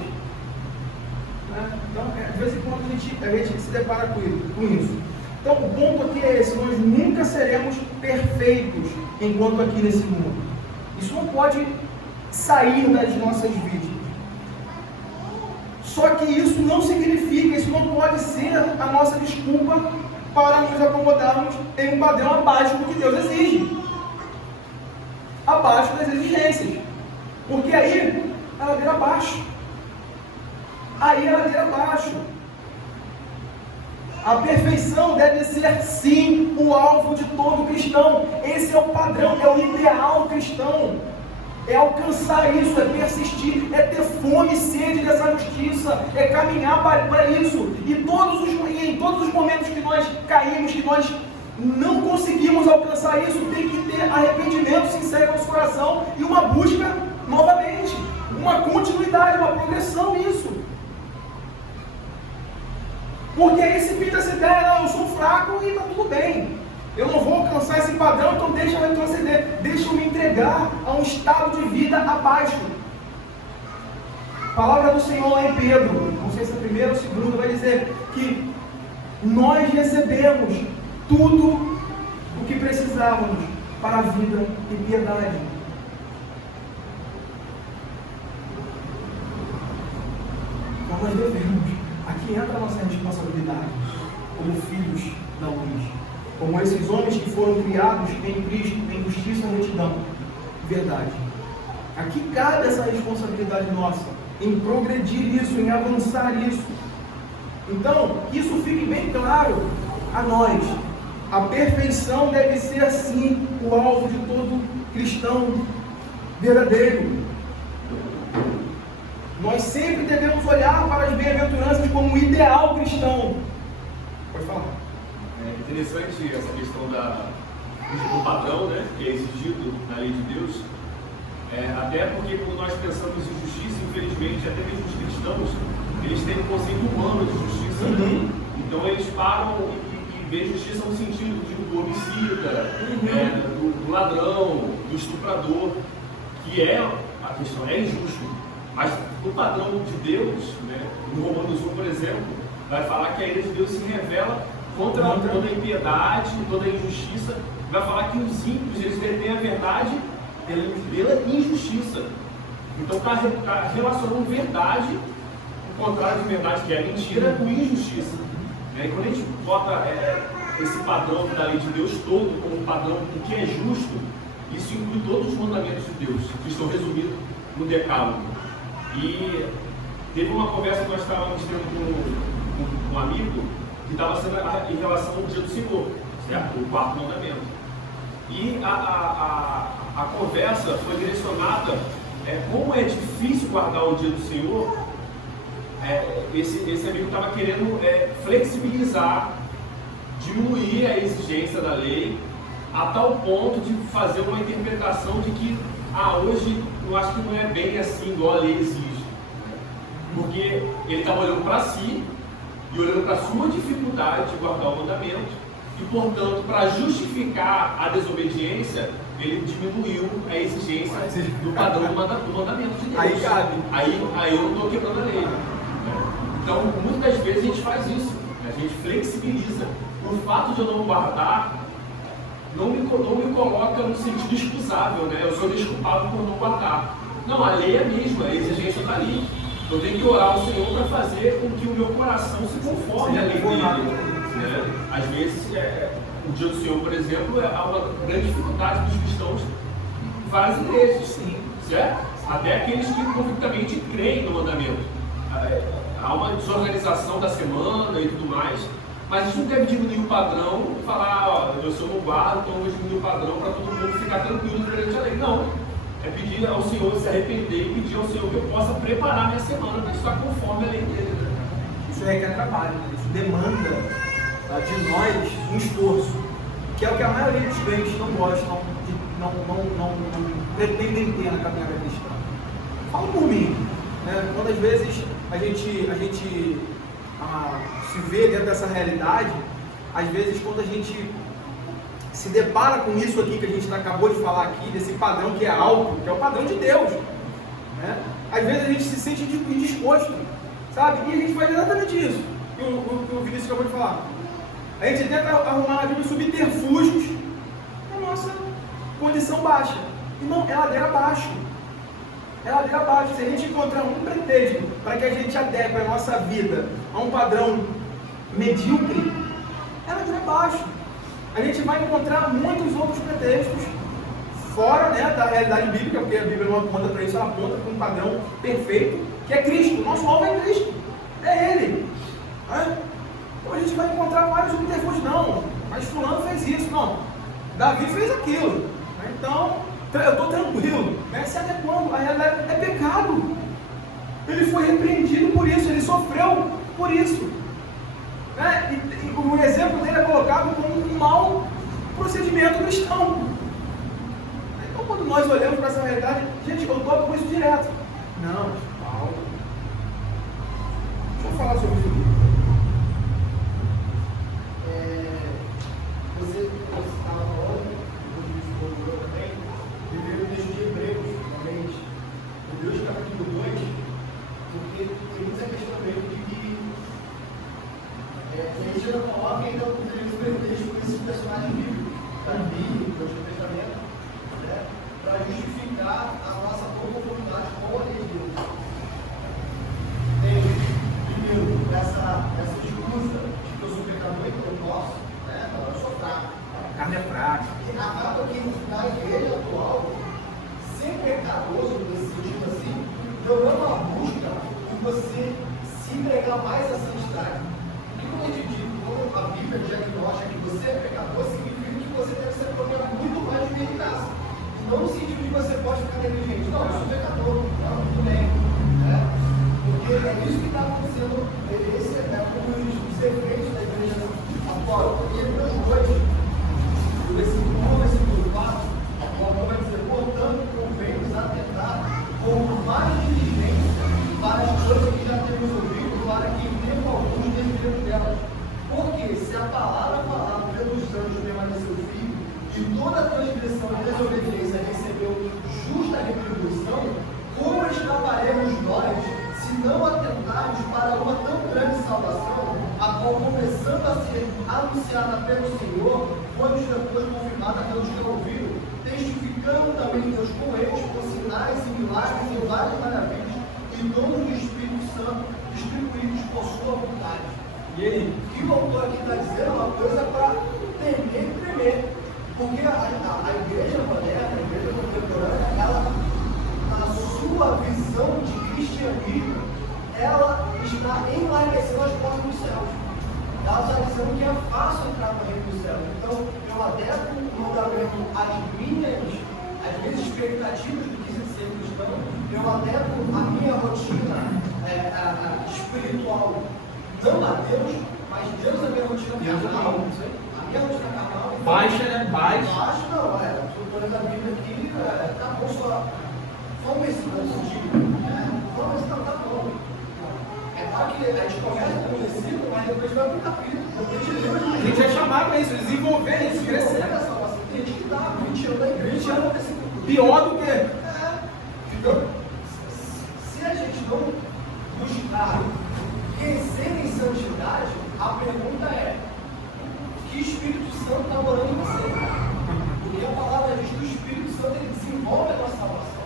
Né? Então, de vez em quando a gente se depara com isso. Então, o ponto aqui é esse: nós nunca seremos perfeitos enquanto aqui nesse mundo. Isso não pode sair das nossas vidas. Só que isso não significa, isso não pode ser a nossa desculpa para nos acomodarmos em um padrão abaixo do que Deus exige. Abaixo das exigências. Porque aí é ladeira abaixo. Aí é ladeira abaixo. A perfeição deve ser, sim, o alvo de todo cristão. Esse é o padrão, é o ideal cristão. É alcançar isso, é persistir, é ter fome e sede dessa justiça, é caminhar para isso. E em todos os momentos que nós caímos, que nós não conseguimos alcançar isso, tem que ter arrependimento sincero no nosso coração e uma busca novamente, uma continuidade, uma progressão nisso. Porque aí se pinta essa ideia, não, eu sou fraco e está tudo bem. Eu não vou alcançar esse padrão, então deixa eu retroceder, deixa eu me entregar a um estado de vida abaixo. A palavra do Senhor lá em Pedro, não sei se é a primeira ou a segunda, vai dizer que nós recebemos tudo o que precisávamos para a vida e piedade. Então nós devemos. Aqui entra a nossa responsabilidade como filhos da luz. Como esses homens que foram criados em Cristo, em justiça e retidão. Verdade. Aqui cabe essa responsabilidade nossa, em progredir isso, em avançar isso. Então, que isso fique bem claro a nós. A perfeição deve ser, assim, o alvo de todo cristão verdadeiro. Nós sempre devemos olhar para as bem-aventuranças como um ideal cristão. Pode falar. É interessante essa questão do padrão, né, que é exigido na lei de Deus, até porque quando nós pensamos em justiça, infelizmente, até mesmo os cristãos, eles têm um conceito humano de justiça, né? Então eles param e veem justiça no sentido do homicida, do ladrão, do estuprador, que a questão é injusto, mas o padrão de Deus, né, no Romanos 1, por exemplo, vai falar que a ira de Deus se revela contra toda a impiedade, toda a injustiça. Vai falar que os ímpios, eles detêm a verdade pela injustiça. Então está relacionando verdade, o contrário de verdade, que é mentira, com injustiça. E quando a gente bota esse padrão da lei de Deus todo como padrão do que é justo, isso inclui todos os mandamentos de Deus, que estão resumidos no Decálogo. E teve uma conversa que nós estávamos tendo com um amigo, que estava sendo em relação ao dia do Senhor, certo? O quarto mandamento. E a conversa foi direcionada, como é difícil guardar o dia do Senhor. Esse amigo estava querendo flexibilizar, diminuir a exigência da lei, a tal ponto de fazer uma interpretação de que, hoje eu acho que não é bem assim igual a lei exige. Porque ele estava olhando para si, e olhando para a sua dificuldade de guardar o mandamento, e portanto, para justificar a desobediência, ele diminuiu a exigência do padrão do mandamento de Deus. Aí cabe. Aí eu não estou quebrando a lei. Então, muitas vezes a gente faz isso, a gente flexibiliza. O fato de eu não guardar não me coloca no sentido excusável, né? Eu sou desculpado por não guardar. Não, a lei é a mesma, a exigência está ali. Eu tenho que orar ao Senhor para fazer com que o meu coração se conforme à lei dele. Né? Às vezes, o dia do Senhor, por exemplo, é uma grande dificuldade dos cristãos em várias igrejas. Sim. Certo? Até aqueles que convictamente creem no mandamento. Há uma desorganização da semana e tudo mais, mas a gente não deve diminuir o padrão e falar, se eu não guardo, então eu vou diminuir o padrão para todo mundo ficar tranquilo perante a lei. Não. É pedir ao Senhor se arrepender e pedir ao Senhor que eu possa preparar minha semana para estar conforme a lei dele. Isso requer trabalho, né? Isso demanda de nós um esforço, que é o que a maioria dos crentes não gostam, não pretendem ter na caminhada cristã. Falo por mim, né? Quando às vezes a gente se vê dentro dessa realidade, às vezes quando a gente se depara com isso aqui que a gente acabou de falar aqui, desse padrão que é alto, que é o padrão de Deus, né? Às vezes a gente se sente indisposto, sabe? E a gente faz exatamente isso que o Vinícius acabou de falar. A gente tenta arrumar na Bíblia subterfúgios na nossa condição baixa. E não, é ladeira abaixo. É ladeira abaixo. Se a gente encontrar um pretexto para que a gente adeque a nossa vida a um padrão medíocre, é ladeira abaixo. A gente vai encontrar muitos outros pretextos fora, né, da realidade bíblica, porque a Bíblia não aponta para isso, ela aponta para um padrão perfeito, que é Cristo. O nosso alvo é Cristo. É Ele. Então a gente vai encontrar vários subterfúgios. Não, mas fulano fez isso. Não, Davi fez aquilo. Então, eu estou tranquilo. Né? Se adequando, a realidade é pecado. Ele foi repreendido por isso, ele sofreu por isso. Né? E o exemplo dele é colocado como um mau procedimento cristão. Então, quando nós olhamos para essa realidade, gente, eu topo com isso direto. Não, Paulo. Deixa eu falar sobre isso aqui. Você estava falando, o Luiz colocou também, primeiro texto de Hebreus, realmente, Hebreus capítulo 2, porque tem muita questão mesmo de que a gente já coloca então os pretextos com esses personagens bíblicos, da Bíblia, do Antigo Testamento, né, para justificar a nossa conformidade com a lei de Deus. Tem, primeiro, essa excusa de que eu sou pecador e que eu posso. Eu sou fraco. A carne é fraca. E acaba que na igreja atual, ser pecador, nesse sentido assim, não é uma busca por você se entregar mais à santidade. E como a gente diz, quando a Bíblia diagnostica que você é pecador, significa que você deve ser tratado muito mais de eficácia. E não no sentido de que você pode ficar negligente. Não, eu sou pecador. Não, tudo bem. Porque é isso que está acontecendo. Esse é como os efeitos da igreja atual. Porque o versículo 4, o autor vai dizer, portanto, convém-nos atentar com mais diligência para as coisas que já temos ouvido, para que em tempo algum desviemos delas. Porque se a palavra falada pelos anjos permaneceu firme, e toda transgressão e desobediência recebeu justa retribuição, como escaparemos nós se não atentarmos para uma tão grande salvação, a qual, começando a ser anunciada pelo Senhor, foi depois confirmada pelos que ouviram, testificando também Deus com eles, com sinais e milagres e várias maravilhas, e dons do Espírito Santo distribuídos por sua vontade. E aí? O que o autor aqui está dizendo é uma coisa para temer e tremer, porque a igreja moderna, a igreja contemporânea, ela, na sua visão de cristianismo, ela está enlarguecendo as portas dos céus. Ela está dizendo que é fácil entrar no reino dos céus. Então, eu adequo o mandamento às minhas expectativas do que é ser cristão, eu adequo a minha rotina espiritual, não a Deus, mas Deus é a minha rotina carnal. A minha rotina carnal. Baixa, né? Baixa. Baixa não, estou lendo a Bíblia aqui, está bom só um versículo contigo. Não, mas não, tá bom. É claro que a gente começa com um versículo, mas depois vai para o capítulo. A gente é chamado para isso, desenvolver isso, crescer. Tem gente que está 20 anos na igreja, já não versículo. Pior do que. Então, se a gente não buscar crescer em santidade, a pergunta é: que Espírito Santo está morando em você? Porque a palavra diz que o Espírito Santo ele desenvolve a nossa salvação.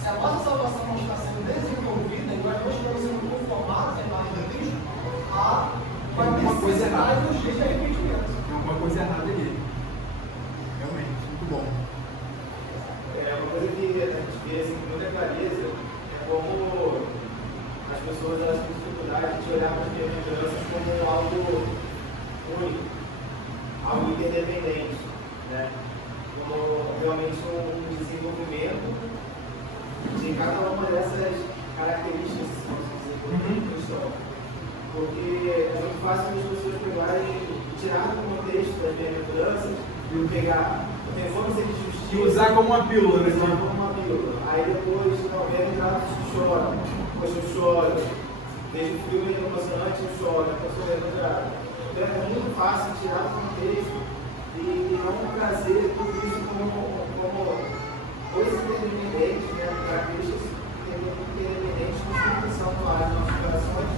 Se a nossa salvação não está sendo desenvolvida e nós não estamos sendo conformados à imagem de Cristo, há uma necessidade dos dias de arrependimento. Tem alguma coisa errada ali. Realmente, muito bom. Uma coisa que a gente vê assim, com muita clareza é como as pessoas elas têm dificuldade de olhar para as bem-aventuranças como algo único, algo interdependente, né? Como realmente um desenvolvimento de cada uma dessas características cristãs. Porque é muito fácil as pessoas pegarem e tirar do contexto das bem-aventuranças e pegar tem fome de justiça. E usar como uma pílula, né? Usar como uma pílula. Aí depois, não, bem-aventurado chora. Poxa, eu choro. Vejo o filme emocionante, eu choro. A pessoa é bem-aventurada. Então é muito fácil tirar do contexto e não trazer tudo isso como coisas intermitentes, né, características intermitentes que são claras nos nossos corações,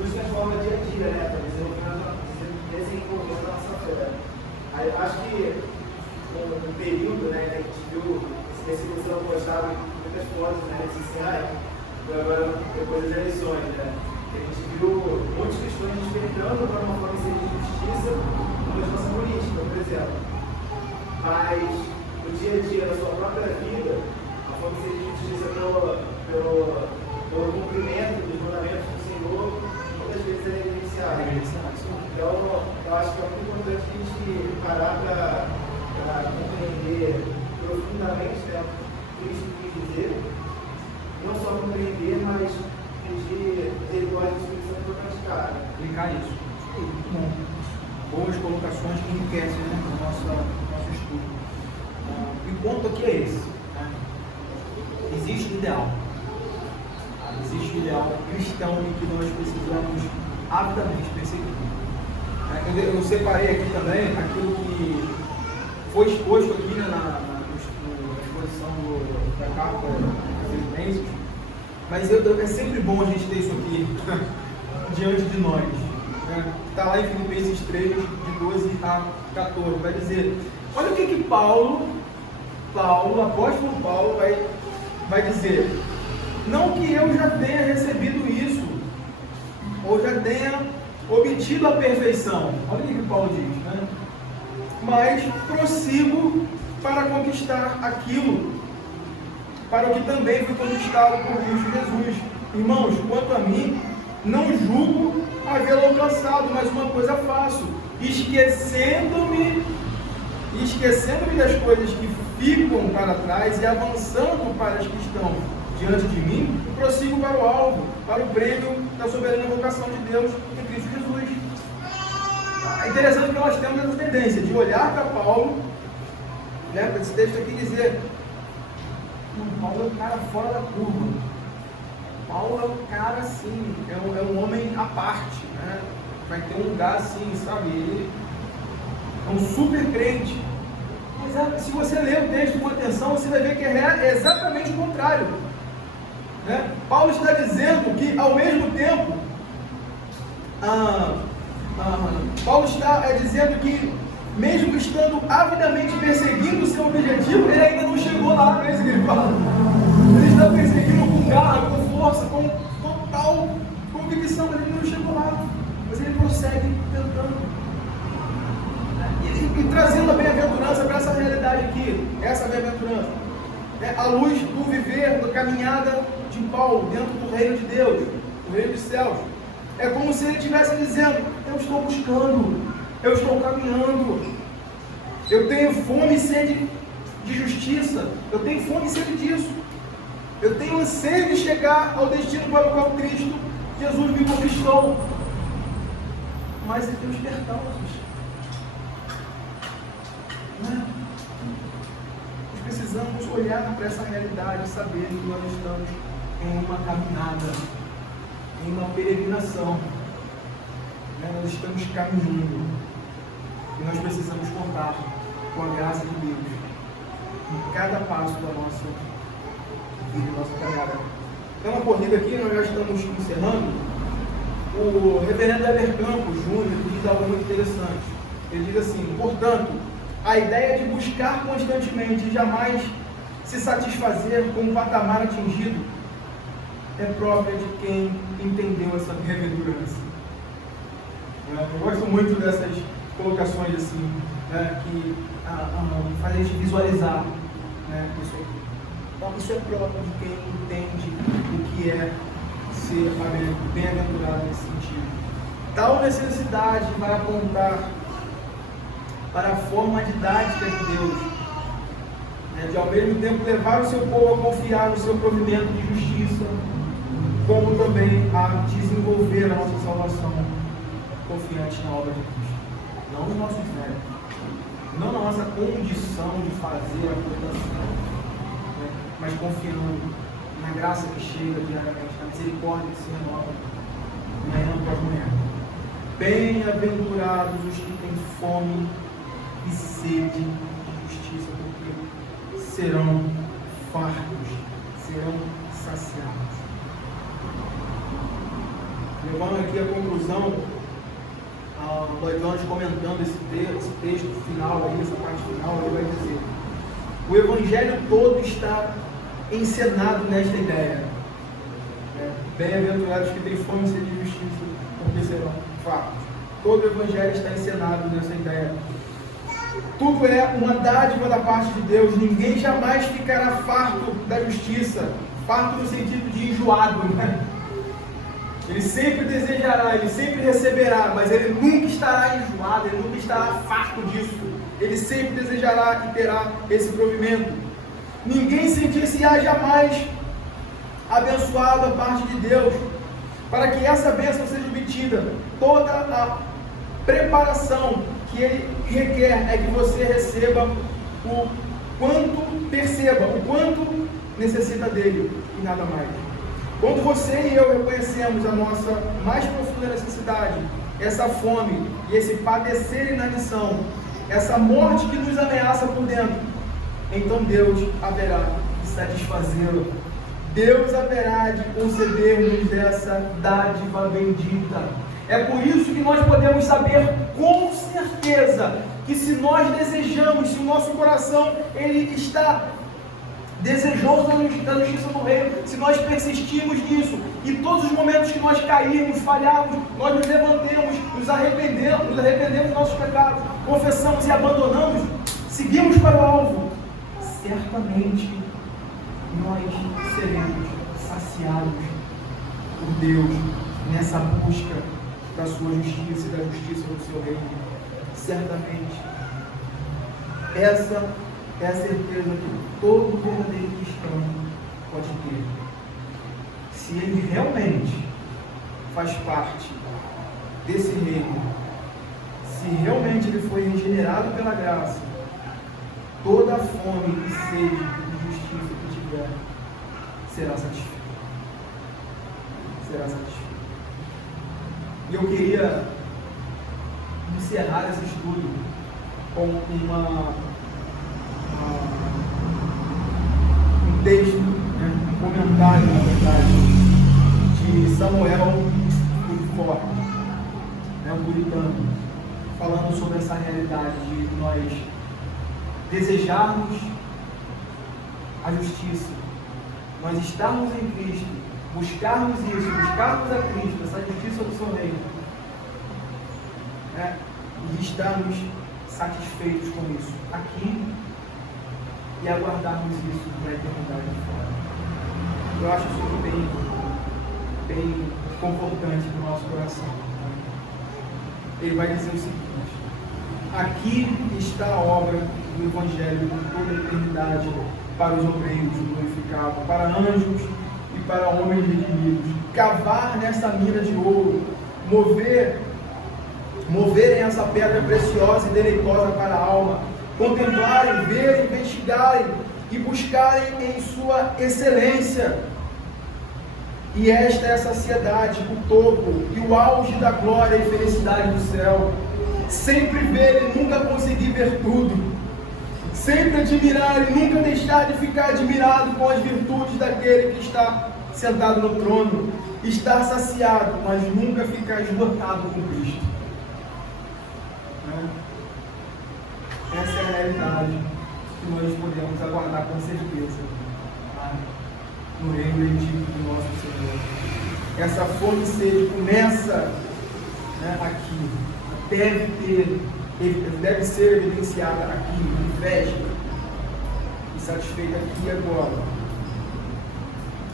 nos transforma dia a dia, né, para desenvolver a nossa fé. Aí, eu acho que um período, né, que a gente viu esse museu postado muitas fotos, né, redes sociais, agora depois das eleições, né, que a gente viu muitas questões despertando para uma forma de justiça na legislação política, por exemplo. Mas no dia a dia, na sua própria vida, a forma de justiça pelo cumprimento dos mandamentos do Senhor, muitas vezes é negligenciada. Então, eu acho que é muito importante a gente parar para compreender profundamente, né, o que Cristo quis dizer. Não só compreender, mas pedir misericórdia do Espírito Santo para praticar. Aplicar isso. Muito bom. Boas colocações que enriquecem, né, o nosso estudo. O ponto aqui é esse. Né? Existe um ideal. Existe um ideal cristão em que nós precisamos avidamente perseguir. Eu separei aqui também aquilo que foi exposto aqui, né, na exposição da carta dos Filipenses, mas é sempre bom a gente ter isso aqui diante de nós. Está lá em Filipenses 3, de 12 a 14, vai dizer, olha o que Paulo, o apóstolo Paulo vai dizer, não que eu já tenha recebido isso, ou já tenha obtido a perfeição, olha o que Paulo diz, né? Mas prossigo para conquistar aquilo, para o que também foi conquistado por Cristo Jesus. Irmãos, quanto a mim, não julgo havê-lo alcançado, mas uma coisa faço, esquecendo-me das coisas que ficam para trás e avançando para as que estão diante de mim, prossigo para o alvo, para o prêmio da soberana vocação de Deus em Cristo Jesus. É interessante que nós temos essa tendência de olhar para Paulo, né, para esse texto aqui dizer, Paulo é um cara fora da curva, Paulo é um cara assim, é um homem à parte, né? Vai ter um lugar assim, sabe, ele é um super crente. Mas se você ler o texto com atenção, você vai ver que é exatamente o contrário, né? Paulo está dizendo que ao mesmo tempo Paulo está dizendo que mesmo estando avidamente perseguindo o seu objetivo, ele ainda não chegou lá, não é isso que ele fala? Ele está perseguindo com garra, com força, com total convicção, mas ele não chegou lá, mas ele prossegue tentando. E trazendo a bem-aventurança para essa realidade aqui, essa bem-aventurança, à luz do viver, da caminhada de Paulo dentro do reino de Deus, do reino dos céus. É como se ele estivesse dizendo, eu estou buscando, eu estou caminhando, eu tenho fome e sede de justiça, eu tenho fome e sede disso, eu tenho anseio de chegar ao destino para o qual Cristo Jesus me conquistou, mas ele tem os percalços, né? Nós precisamos olhar para essa realidade e saber que nós estamos em uma caminhada, em uma peregrinação, né? Nós estamos caminhando e nós precisamos contar com a graça de Deus em cada passo da nossa vida, da nossa caminhada. Tem uma corrida aqui, nós já estamos encerrando. O reverendo Heber Campos Júnior diz algo muito interessante. Ele diz assim, portanto, a ideia de buscar constantemente e jamais se satisfazer com o patamar atingido é própria de quem entendeu essa bem-aventurança. Eu gosto muito dessas colocações assim, né, que fazem a gente visualizar, né, isso aqui. Então, isso é próprio de quem entende o que é ser bem-aventurado nesse sentido. Tal necessidade vai apontar para a forma didática de Deus, né, de ao mesmo tempo levar o seu povo a confiar no seu provimento de justiça, como também a desenvolver a nossa salvação confiante na obra de Cristo. Não nos nossos méritos, não na nossa condição de fazer a votação, né, mas confiando na graça que chega diariamente, na misericórdia que se renova manhã após manhã. Bem-aventurados os que têm fome e sede de justiça, porque serão fartos, serão saciados. Levando aqui a conclusão, nós vamos comentando esse texto final, aí, essa parte final, ele vai dizer: o Evangelho todo está encenado nesta ideia. Bem-aventurados que têm fome e sede de justiça, porque serão fartos. Todo o Evangelho está encenado nessa ideia. Tudo é uma dádiva da parte de Deus. Ninguém jamais ficará farto da justiça. Farto no sentido de enjoado, né? Ele sempre desejará, ele sempre receberá, mas ele nunca estará enjoado, ele nunca estará farto disso. Ele sempre desejará e terá esse provimento. Ninguém sentir-se-á jamais abençoado da parte de Deus. Para que essa bênção seja obtida, toda a preparação que ele requer é que você receba o quanto, perceba o quanto necessita dele e nada mais. Quando você e eu reconhecemos a nossa mais profunda necessidade, essa fome e esse padecer e inanição, essa morte que nos ameaça por dentro, então Deus haverá de satisfazê-la. Deus haverá de conceder-nos essa dádiva bendita. É por isso que nós podemos saber com certeza que se nós desejamos, se o nosso coração ele está desejoso da justiça do reino, se nós persistirmos nisso, e todos os momentos que nós cairmos, falharmos, nós nos levantemos, nos arrependemos dos nossos pecados, confessamos e abandonamos, seguimos para o alvo, certamente nós seremos saciados por Deus nessa busca da sua justiça e da justiça do seu reino. Certamente. Essa é a certeza que todo verdadeiro cristão pode ter. Se ele realmente faz parte desse reino, se realmente ele foi regenerado pela graça, toda a fome e sede de justiça que tiver será satisfeita. Será satisfeita. E eu queria encerrar esse estudo com um texto, um comentário, na verdade, de Samuel Woodford, um puritano, falando sobre essa realidade de nós desejarmos a justiça, nós estarmos em Cristo, buscarmos isso, buscarmos a Cristo, essa justiça do seu reino, e estarmos satisfeitos com isso aqui e aguardarmos isso para a eternidade de fora. Eu acho isso bem confortante para o nosso coração. Ele vai dizer o seguinte: aqui está a obra do Evangelho com toda a eternidade para os obreiros glorificados, para anjos e para homens redimidos. Cavar nessa mina de ouro, moverem essa pedra preciosa e deleitosa para a alma, contemplarem, verem, investigarem e buscarem em sua excelência. E esta é a saciedade, o topo e o auge da glória e felicidade do céu. Sempre ver e nunca conseguir ver tudo. Sempre admirar e nunca deixar de ficar admirado com as virtudes daquele que está sentado no trono. Estar saciado, mas nunca ficar esgotado com Cristo. Essa é a realidade que nós podemos aguardar com certeza no reino bendito do nosso Senhor. Essa fome e sede começa aqui, deve ser evidenciada aqui, manifesta e satisfeita aqui e agora,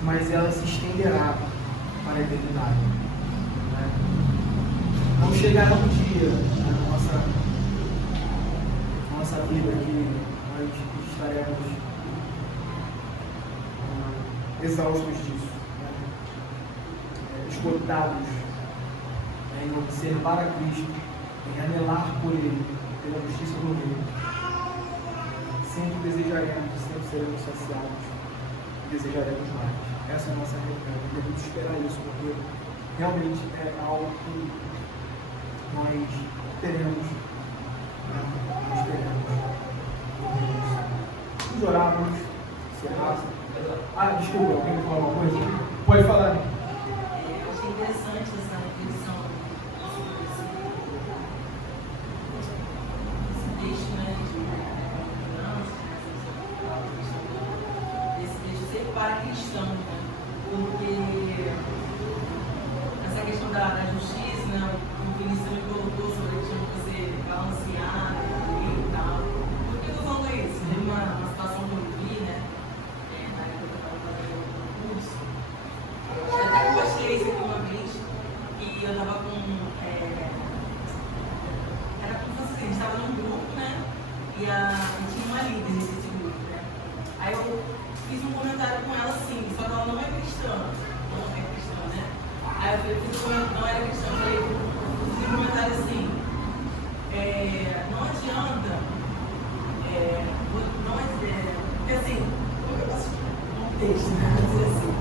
mas ela se estenderá para a eternidade. Não chegará um dia na nossa vida que nós estaremos exaustos disso, esgotados em observar a Cristo, em anelar por Ele, pela justiça do reino. Sempre desejaremos, sempre seremos saciados, desejaremos mais. Essa é a nossa realidade. Devemos esperar isso, porque realmente é algo que nós teremos, esperar. de orar, vamos encerrar. Desculpa, alguém quer falar alguma coisa? Pode falar. Eu achei interessante essa reflexão sobre esse texto, né, de esse texto sempre para cristão, né, porque essa questão da justiça, né, o Vinícius me colocou sobre a questão de você balancear, né, e tal. Por que eu estou falando isso? Tem uma situação que eu vi, né, na época que eu estava fazendo o curso. Eu até compartilhei isso aqui uma vez, que eu estava com. Era como se fosse assim, a gente estava num grupo, né? E tinha uma líder nesse grupo, né? Aí eu fiz um comentário com ela assim, só que ela não é cristã. Não é cristã, né? Aí eu fiz um comentário, não era cristã, eu falei, fiz um comentário assim, não adianta, porque assim, como eu posso um texto, né? Vou dizer assim.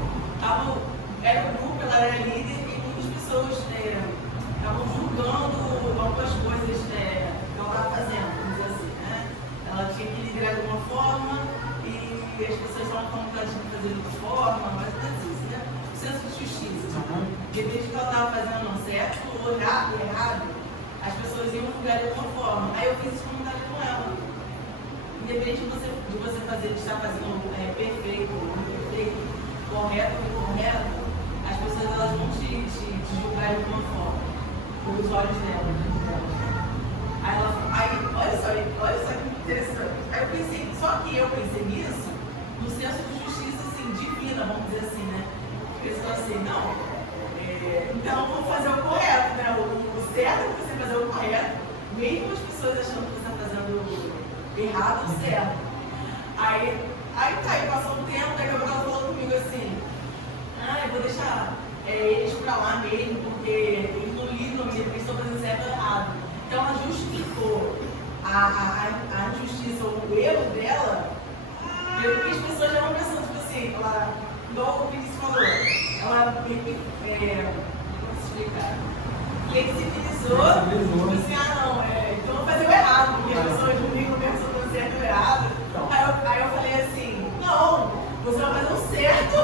Era um grupo, ela era líder e muitas pessoas estavam julgando algumas coisas que ela estava fazendo, vamos dizer assim, né? Ela tinha que liderar de alguma forma e as pessoas estavam falando que ela tinha que fazer de outra forma, mas não é isso, né? O senso de justiça. Independente do que ela estava fazendo não certo ou errado, as pessoas iam julgar de alguma forma. Aí eu fiz esse comentário com ela. Independente de você fazer, de estar fazendo perfeito ou imperfeito, correto ou incorreto, as pessoas elas vão te julgar de alguma forma, pelos olhos delas. Aí olha só que interessante. Aí eu pensei, só que eu pensei nisso no senso de justiça assim, divina, vamos dizer assim, né? Pensando assim, não, então vamos fazer o correto, né? O certo é você fazer o correto, mesmo as pessoas achando que você está fazendo errado ou certo. Aí passou um tempo, daqui a pouco ela falou comigo assim, eu vou deixar eles pra lá mesmo, porque eles não lidam, eles estão fazendo certo ou errado. Então ela justificou a injustiça ou o erro dela, porque as pessoas já vão pensando, tipo assim, ela, igual o Vinícius falou, ela como se explicar? Flexibilizou, tipo assim, não, então vou fazer o errado, porque as pessoas não ligam mesmo se eu estou certo ou errado. Aí eu falei assim, não, você vai fazer o certo,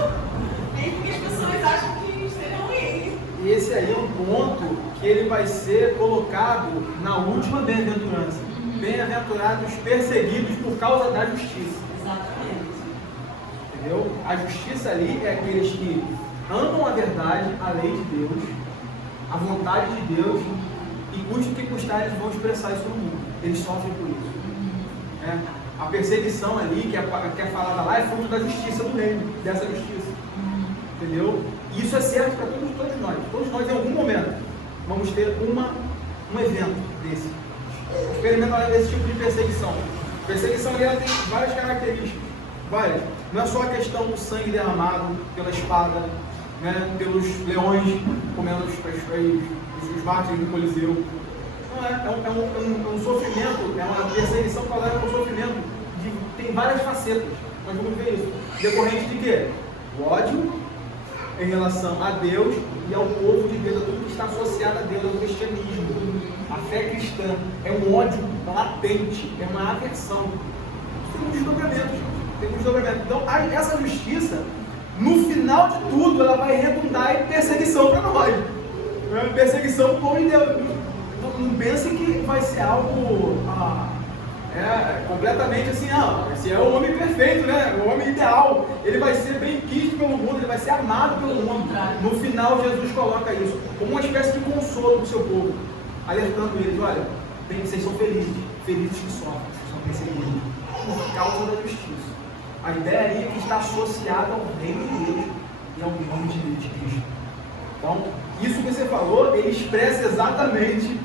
nem porque as pessoas acham que estejam ruins. E esse aí é um ponto que ele vai ser colocado na última bem-aventurança. Bem-aventurados perseguidos por causa da justiça. Exatamente. Entendeu? A justiça ali é aqueles que amam a verdade, a lei de Deus, a vontade de Deus, e custe o que custar, eles vão expressar isso no mundo. Eles sofrem por isso. A perseguição ali, que é falada lá, é fruto da justiça do reino, dessa justiça. Entendeu? E isso é certo para todos nós. Todos nós, em algum momento, vamos ter um evento desse. Experimentar desse tipo de perseguição. Perseguição ali, ela tem várias características. Várias. Não é só a questão do sangue derramado pela espada, né, pelos leões comendo os mártires do Coliseu. Não é um sofrimento, é uma perseguição causada por sofrimento. Tem várias facetas. Nós vamos ver isso. Decorrente de quê? O ódio em relação a Deus e ao povo de Deus, a tudo que está associado a Deus, ao cristianismo. A fé cristã é um ódio latente, é uma aversão. Tem um desdobramento. Então, essa justiça, no final de tudo, ela vai redundar em perseguição para nós. Perseguição para o povo de Deus. Não pense que vai ser algo completamente assim, esse é o homem perfeito, né? O homem ideal. Ele vai ser bem quisto pelo mundo, ele vai ser amado pelo mundo. No final, Jesus coloca isso como uma espécie de consolo para o seu povo, alertando eles: olha, vocês são felizes que sofrem, vocês são perseguidos por causa da justiça. A ideia aí é que está associada ao reino de Deus e ao nome de Cristo. Então, isso que você falou, ele expressa exatamente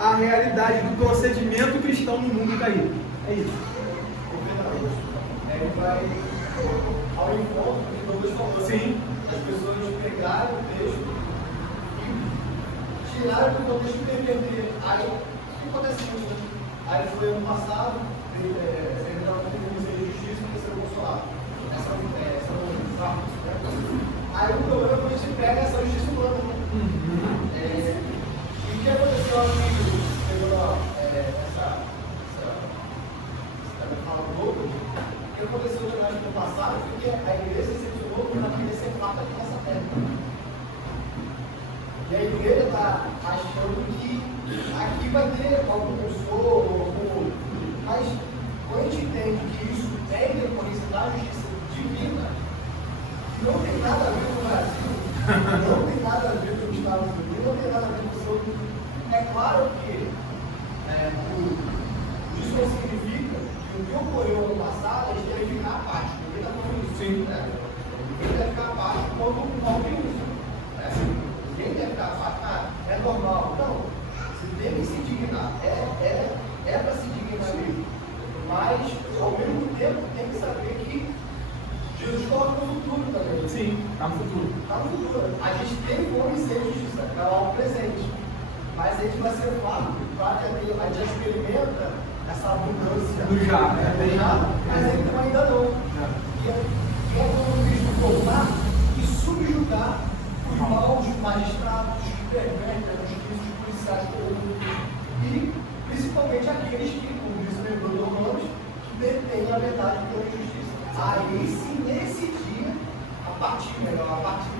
a realidade do procedimento cristão no mundo caído. É isso. Ele vai ao encontro do que Douglas falou. Sim. As pessoas pegaram o texto e tiraram do contexto e perverteram. Aí, o que acontece com isso? Aí foi ano passado, ele estava com o Ministério da Justiça e terceiro consulado. Aí o problema é quando a gente pega essa justiça humana. E o que aconteceu aqui? Pegou essa fala do Douglas. O que Está no futuro. Está no futuro. A gente tem fome e sede de justiça, é algo presente. Mas a gente vai ser fato, a gente já experimenta essa abundância Do já, né? do já, mas ainda não. E é como Cristo formar e subjugar os maus magistrados, os perversos, os juízes, os policiais corruptos e principalmente aqueles que, como disse o lembrou do Romanos, que detêm a verdade pela justiça. Aí sim, nesse dia, a partir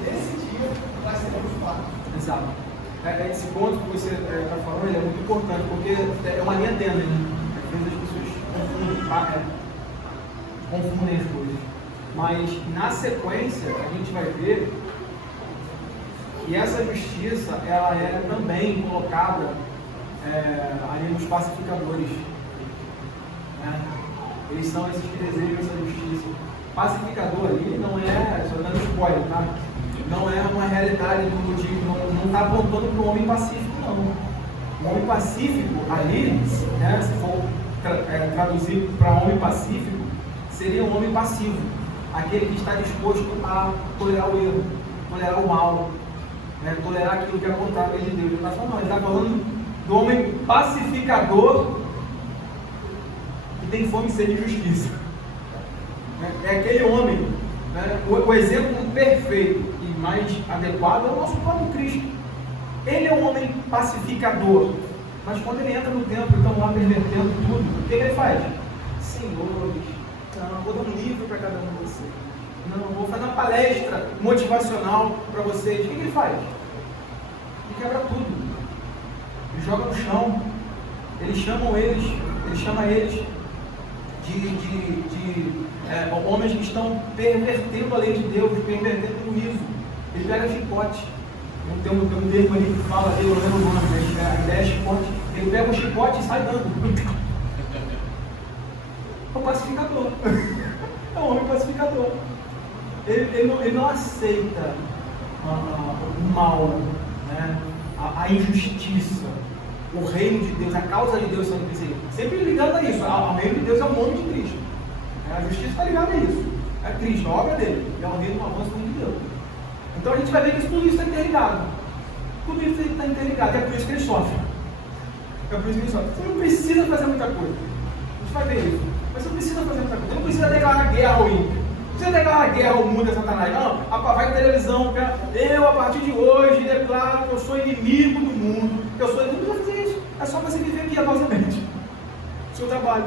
desse dia, vai ser muito fato. Exato. Esse ponto que você está falando ele é muito importante, porque é uma linha tênue, né? Às vezes as pessoas confundem as coisas. Mas na sequência a gente vai ver que essa justiça ela é também colocada ali nos pacificadores. Né? Eles são esses que desejam essa justiça. Pacificador ali não é, só dando spoiler, tá? Não é uma realidade do tipo, não está apontando para o homem pacífico, não. O homem pacífico ali, né, se for traduzir para homem pacífico, seria um homem passivo, aquele que está disposto a tolerar o erro, tolerar o mal, né, tolerar aquilo que é contrário de Deus. Ele está falando do homem pacificador que tem fome e sede de justiça. É aquele homem, né, o exemplo perfeito e mais adequado é o nosso próprio Cristo. Ele é um homem pacificador, mas quando ele entra no templo e estão lá pervertendo tudo, o que ele faz? Senhores, não, vou dar um livro para cada um de vocês. Não, vou fazer uma palestra motivacional para vocês. O que ele faz? Ele quebra tudo. Ele joga no chão. Ele chama eles de homens que estão pervertendo a lei de Deus, pervertendo o juízo. Ele pega chicote. Tem um termo ali que fala, eu não lembro o nome, mas a ideia é chicote. Ele pega o chicote e sai dando. É um pacificador. É um homem pacificador. Ele não aceita o mal, né? A injustiça, o reino de Deus, a causa de Deus sendo perseguida. Sempre ligado a isso. O reino de Deus é o nome de Cristo. A justiça está ligada a isso. É Cristo, a obra dele. É o reino do avanço do reino de Deus. Então a gente vai ver que tudo isso está interligado. Tudo isso está interligado. É por isso que ele sofre. É por isso que ele sofre. Você não precisa fazer muita coisa. A gente vai ver isso. Mas você não precisa fazer muita coisa. Você não precisa declarar guerra ao ímpio. Não precisa declarar guerra ao mundo e a Satanás. Não, vai na televisão. Eu, a partir de hoje, declaro que eu sou inimigo do mundo. Que eu sou inimigo. Não precisa fazer isso. É só você viver piedosamente. Seu trabalho.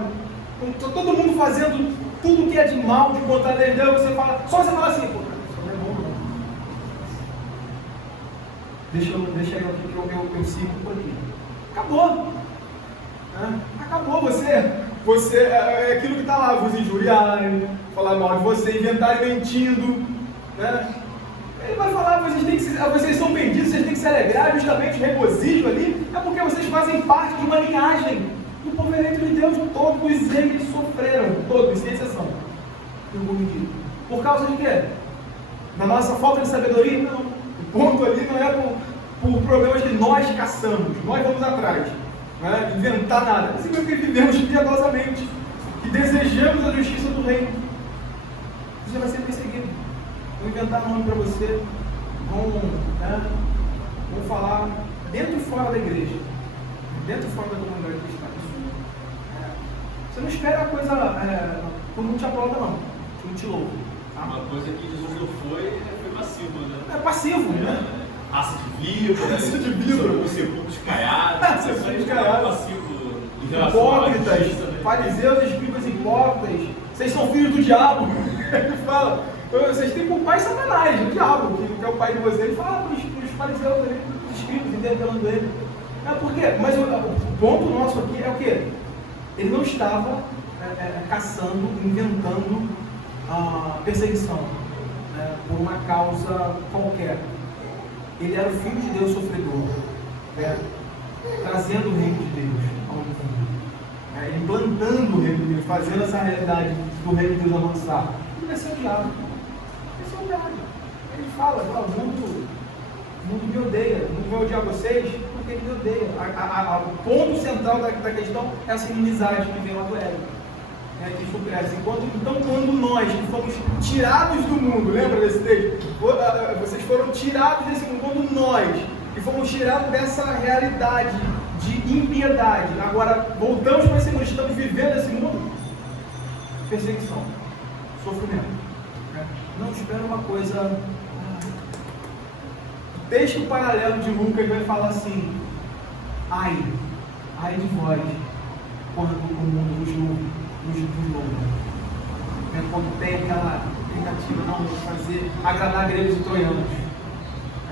Todo mundo fazendo tudo que é de mal, de contrário de Deus, só você fala assim, pô, isso não é bom não. Deixa eu aqui que eu sigo por aqui. Acabou. Acabou. Você é aquilo que está lá, vos injuriarem, falar mal de você, inventarem mentindo. Né? Ele vai falar, vocês são benditos, vocês têm que se alegrar, justamente o regozijo ali, é porque vocês fazem parte de uma linhagem do povo eleito de Deus. Todos eles sofreram, todos, sem exceção. Por causa de quê? Da nossa falta de sabedoria? Não. O ponto ali não é por problemas que nós caçamos, nós vamos atrás. Não é inventar nada. É simplesmente vivemos piedosamente e desejamos a justiça do reino. Você vai ser perseguido. Vão inventar nome para você, vão falar dentro e fora da igreja, dentro e fora da comunidade cristã. Você não espera a coisa, todo mundo te aplauda não, todo mundo te louva. Tá? Uma coisa que Jesus não foi passivo, né? É passivo, né? Raça de víbora, sepulcros caiados, sepulcros caiados, passivo em relação à hipócritas, justiça, né? fariseus, escribas hipócritas, vocês são filhos do diabo. Ele fala, vocês têm por pai Satanás, o diabo, que é o pai de vocês. Ele fala para os fariseus, os escribas, interpelando ele. Por quê? Mas o ponto nosso aqui é o quê? Ele não estava caçando, inventando perseguição por uma causa qualquer. Ele era o Filho de Deus sofredor, trazendo o reino de Deus ao mundo, implantando o reino de Deus, fazendo essa realidade do reino de Deus avançar. Ele vai ser odiado. Ele fala, o mundo me odeia, o mundo vai odiar vocês porque ele me odeia. O ponto central da questão é essa inimizade que vem lá do ego. Cristo cresce. Então, quando nós que fomos tirados do mundo, lembra desse texto? Vocês foram tirados desse mundo. Quando nós que fomos tirados dessa realidade de impiedade, agora voltamos para esse mundo, estamos vivendo esse mundo, perseguição, sofrimento. Não espera uma coisa. O texto paralelo de Lucas vai falar assim: ai de vós, quando o mundo nos louva. Quando tem aquela tentativa de fazer, agradar gregos e troianos,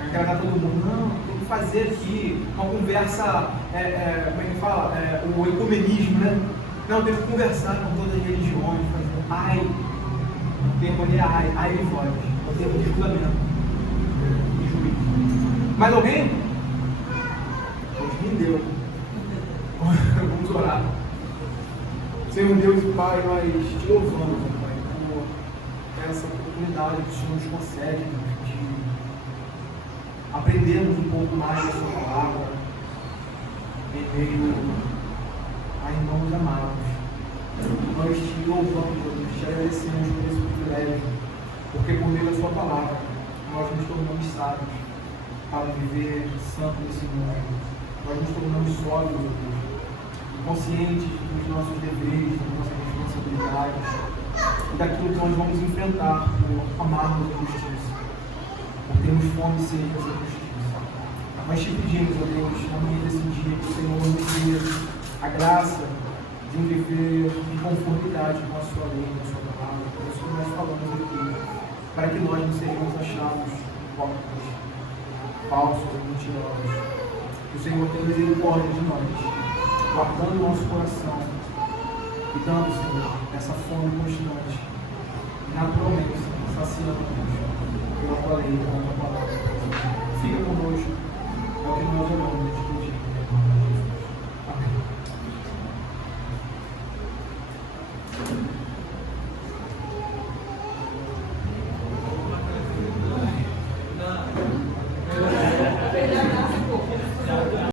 agradar todo mundo. Não, tem que fazer aqui uma conversa, como é que fala? O ecumenismo, né? Não, tem que conversar com todas as religiões, fazer ai. O termo ali é ai de vós, é o termo de julgamento, de juízo. Mais alguém? Deus me deu. Vamos orar. Senhor Deus e Pai, nós te louvamos, Pai, por essa oportunidade que o Senhor nos concede de aprendermos um pouco mais da Sua palavra em meio a irmãos amados. Nós te louvamos, Deus, te agradecemos por esse privilégio, porque por meio da Sua palavra nós nos tornamos sábios para viver santo nesse mundo. Nós nos tornamos sólidos, Deus, conscientes dos nossos deveres, das nossas responsabilidades e daquilo que nós vamos enfrentar por amarmos a justiça, por termos fome e sede dessa justiça. Nós te pedimos, ó Deus, na manhã desse dia, que o Senhor nos dê a graça de um viver em conformidade com a Sua lei, com a Sua palavra, por isso que nós falamos aqui, para que nós não sejamos achados hipócritas, falsos e mentirosos. Que o Senhor tenha misericórdia de nós, guardando o nosso coração e dando, Senhor, essa fome constante, naturalmente, saciando-nos pela Tua lei, pela Tua palavra. Fica conosco, é o que nós oramos.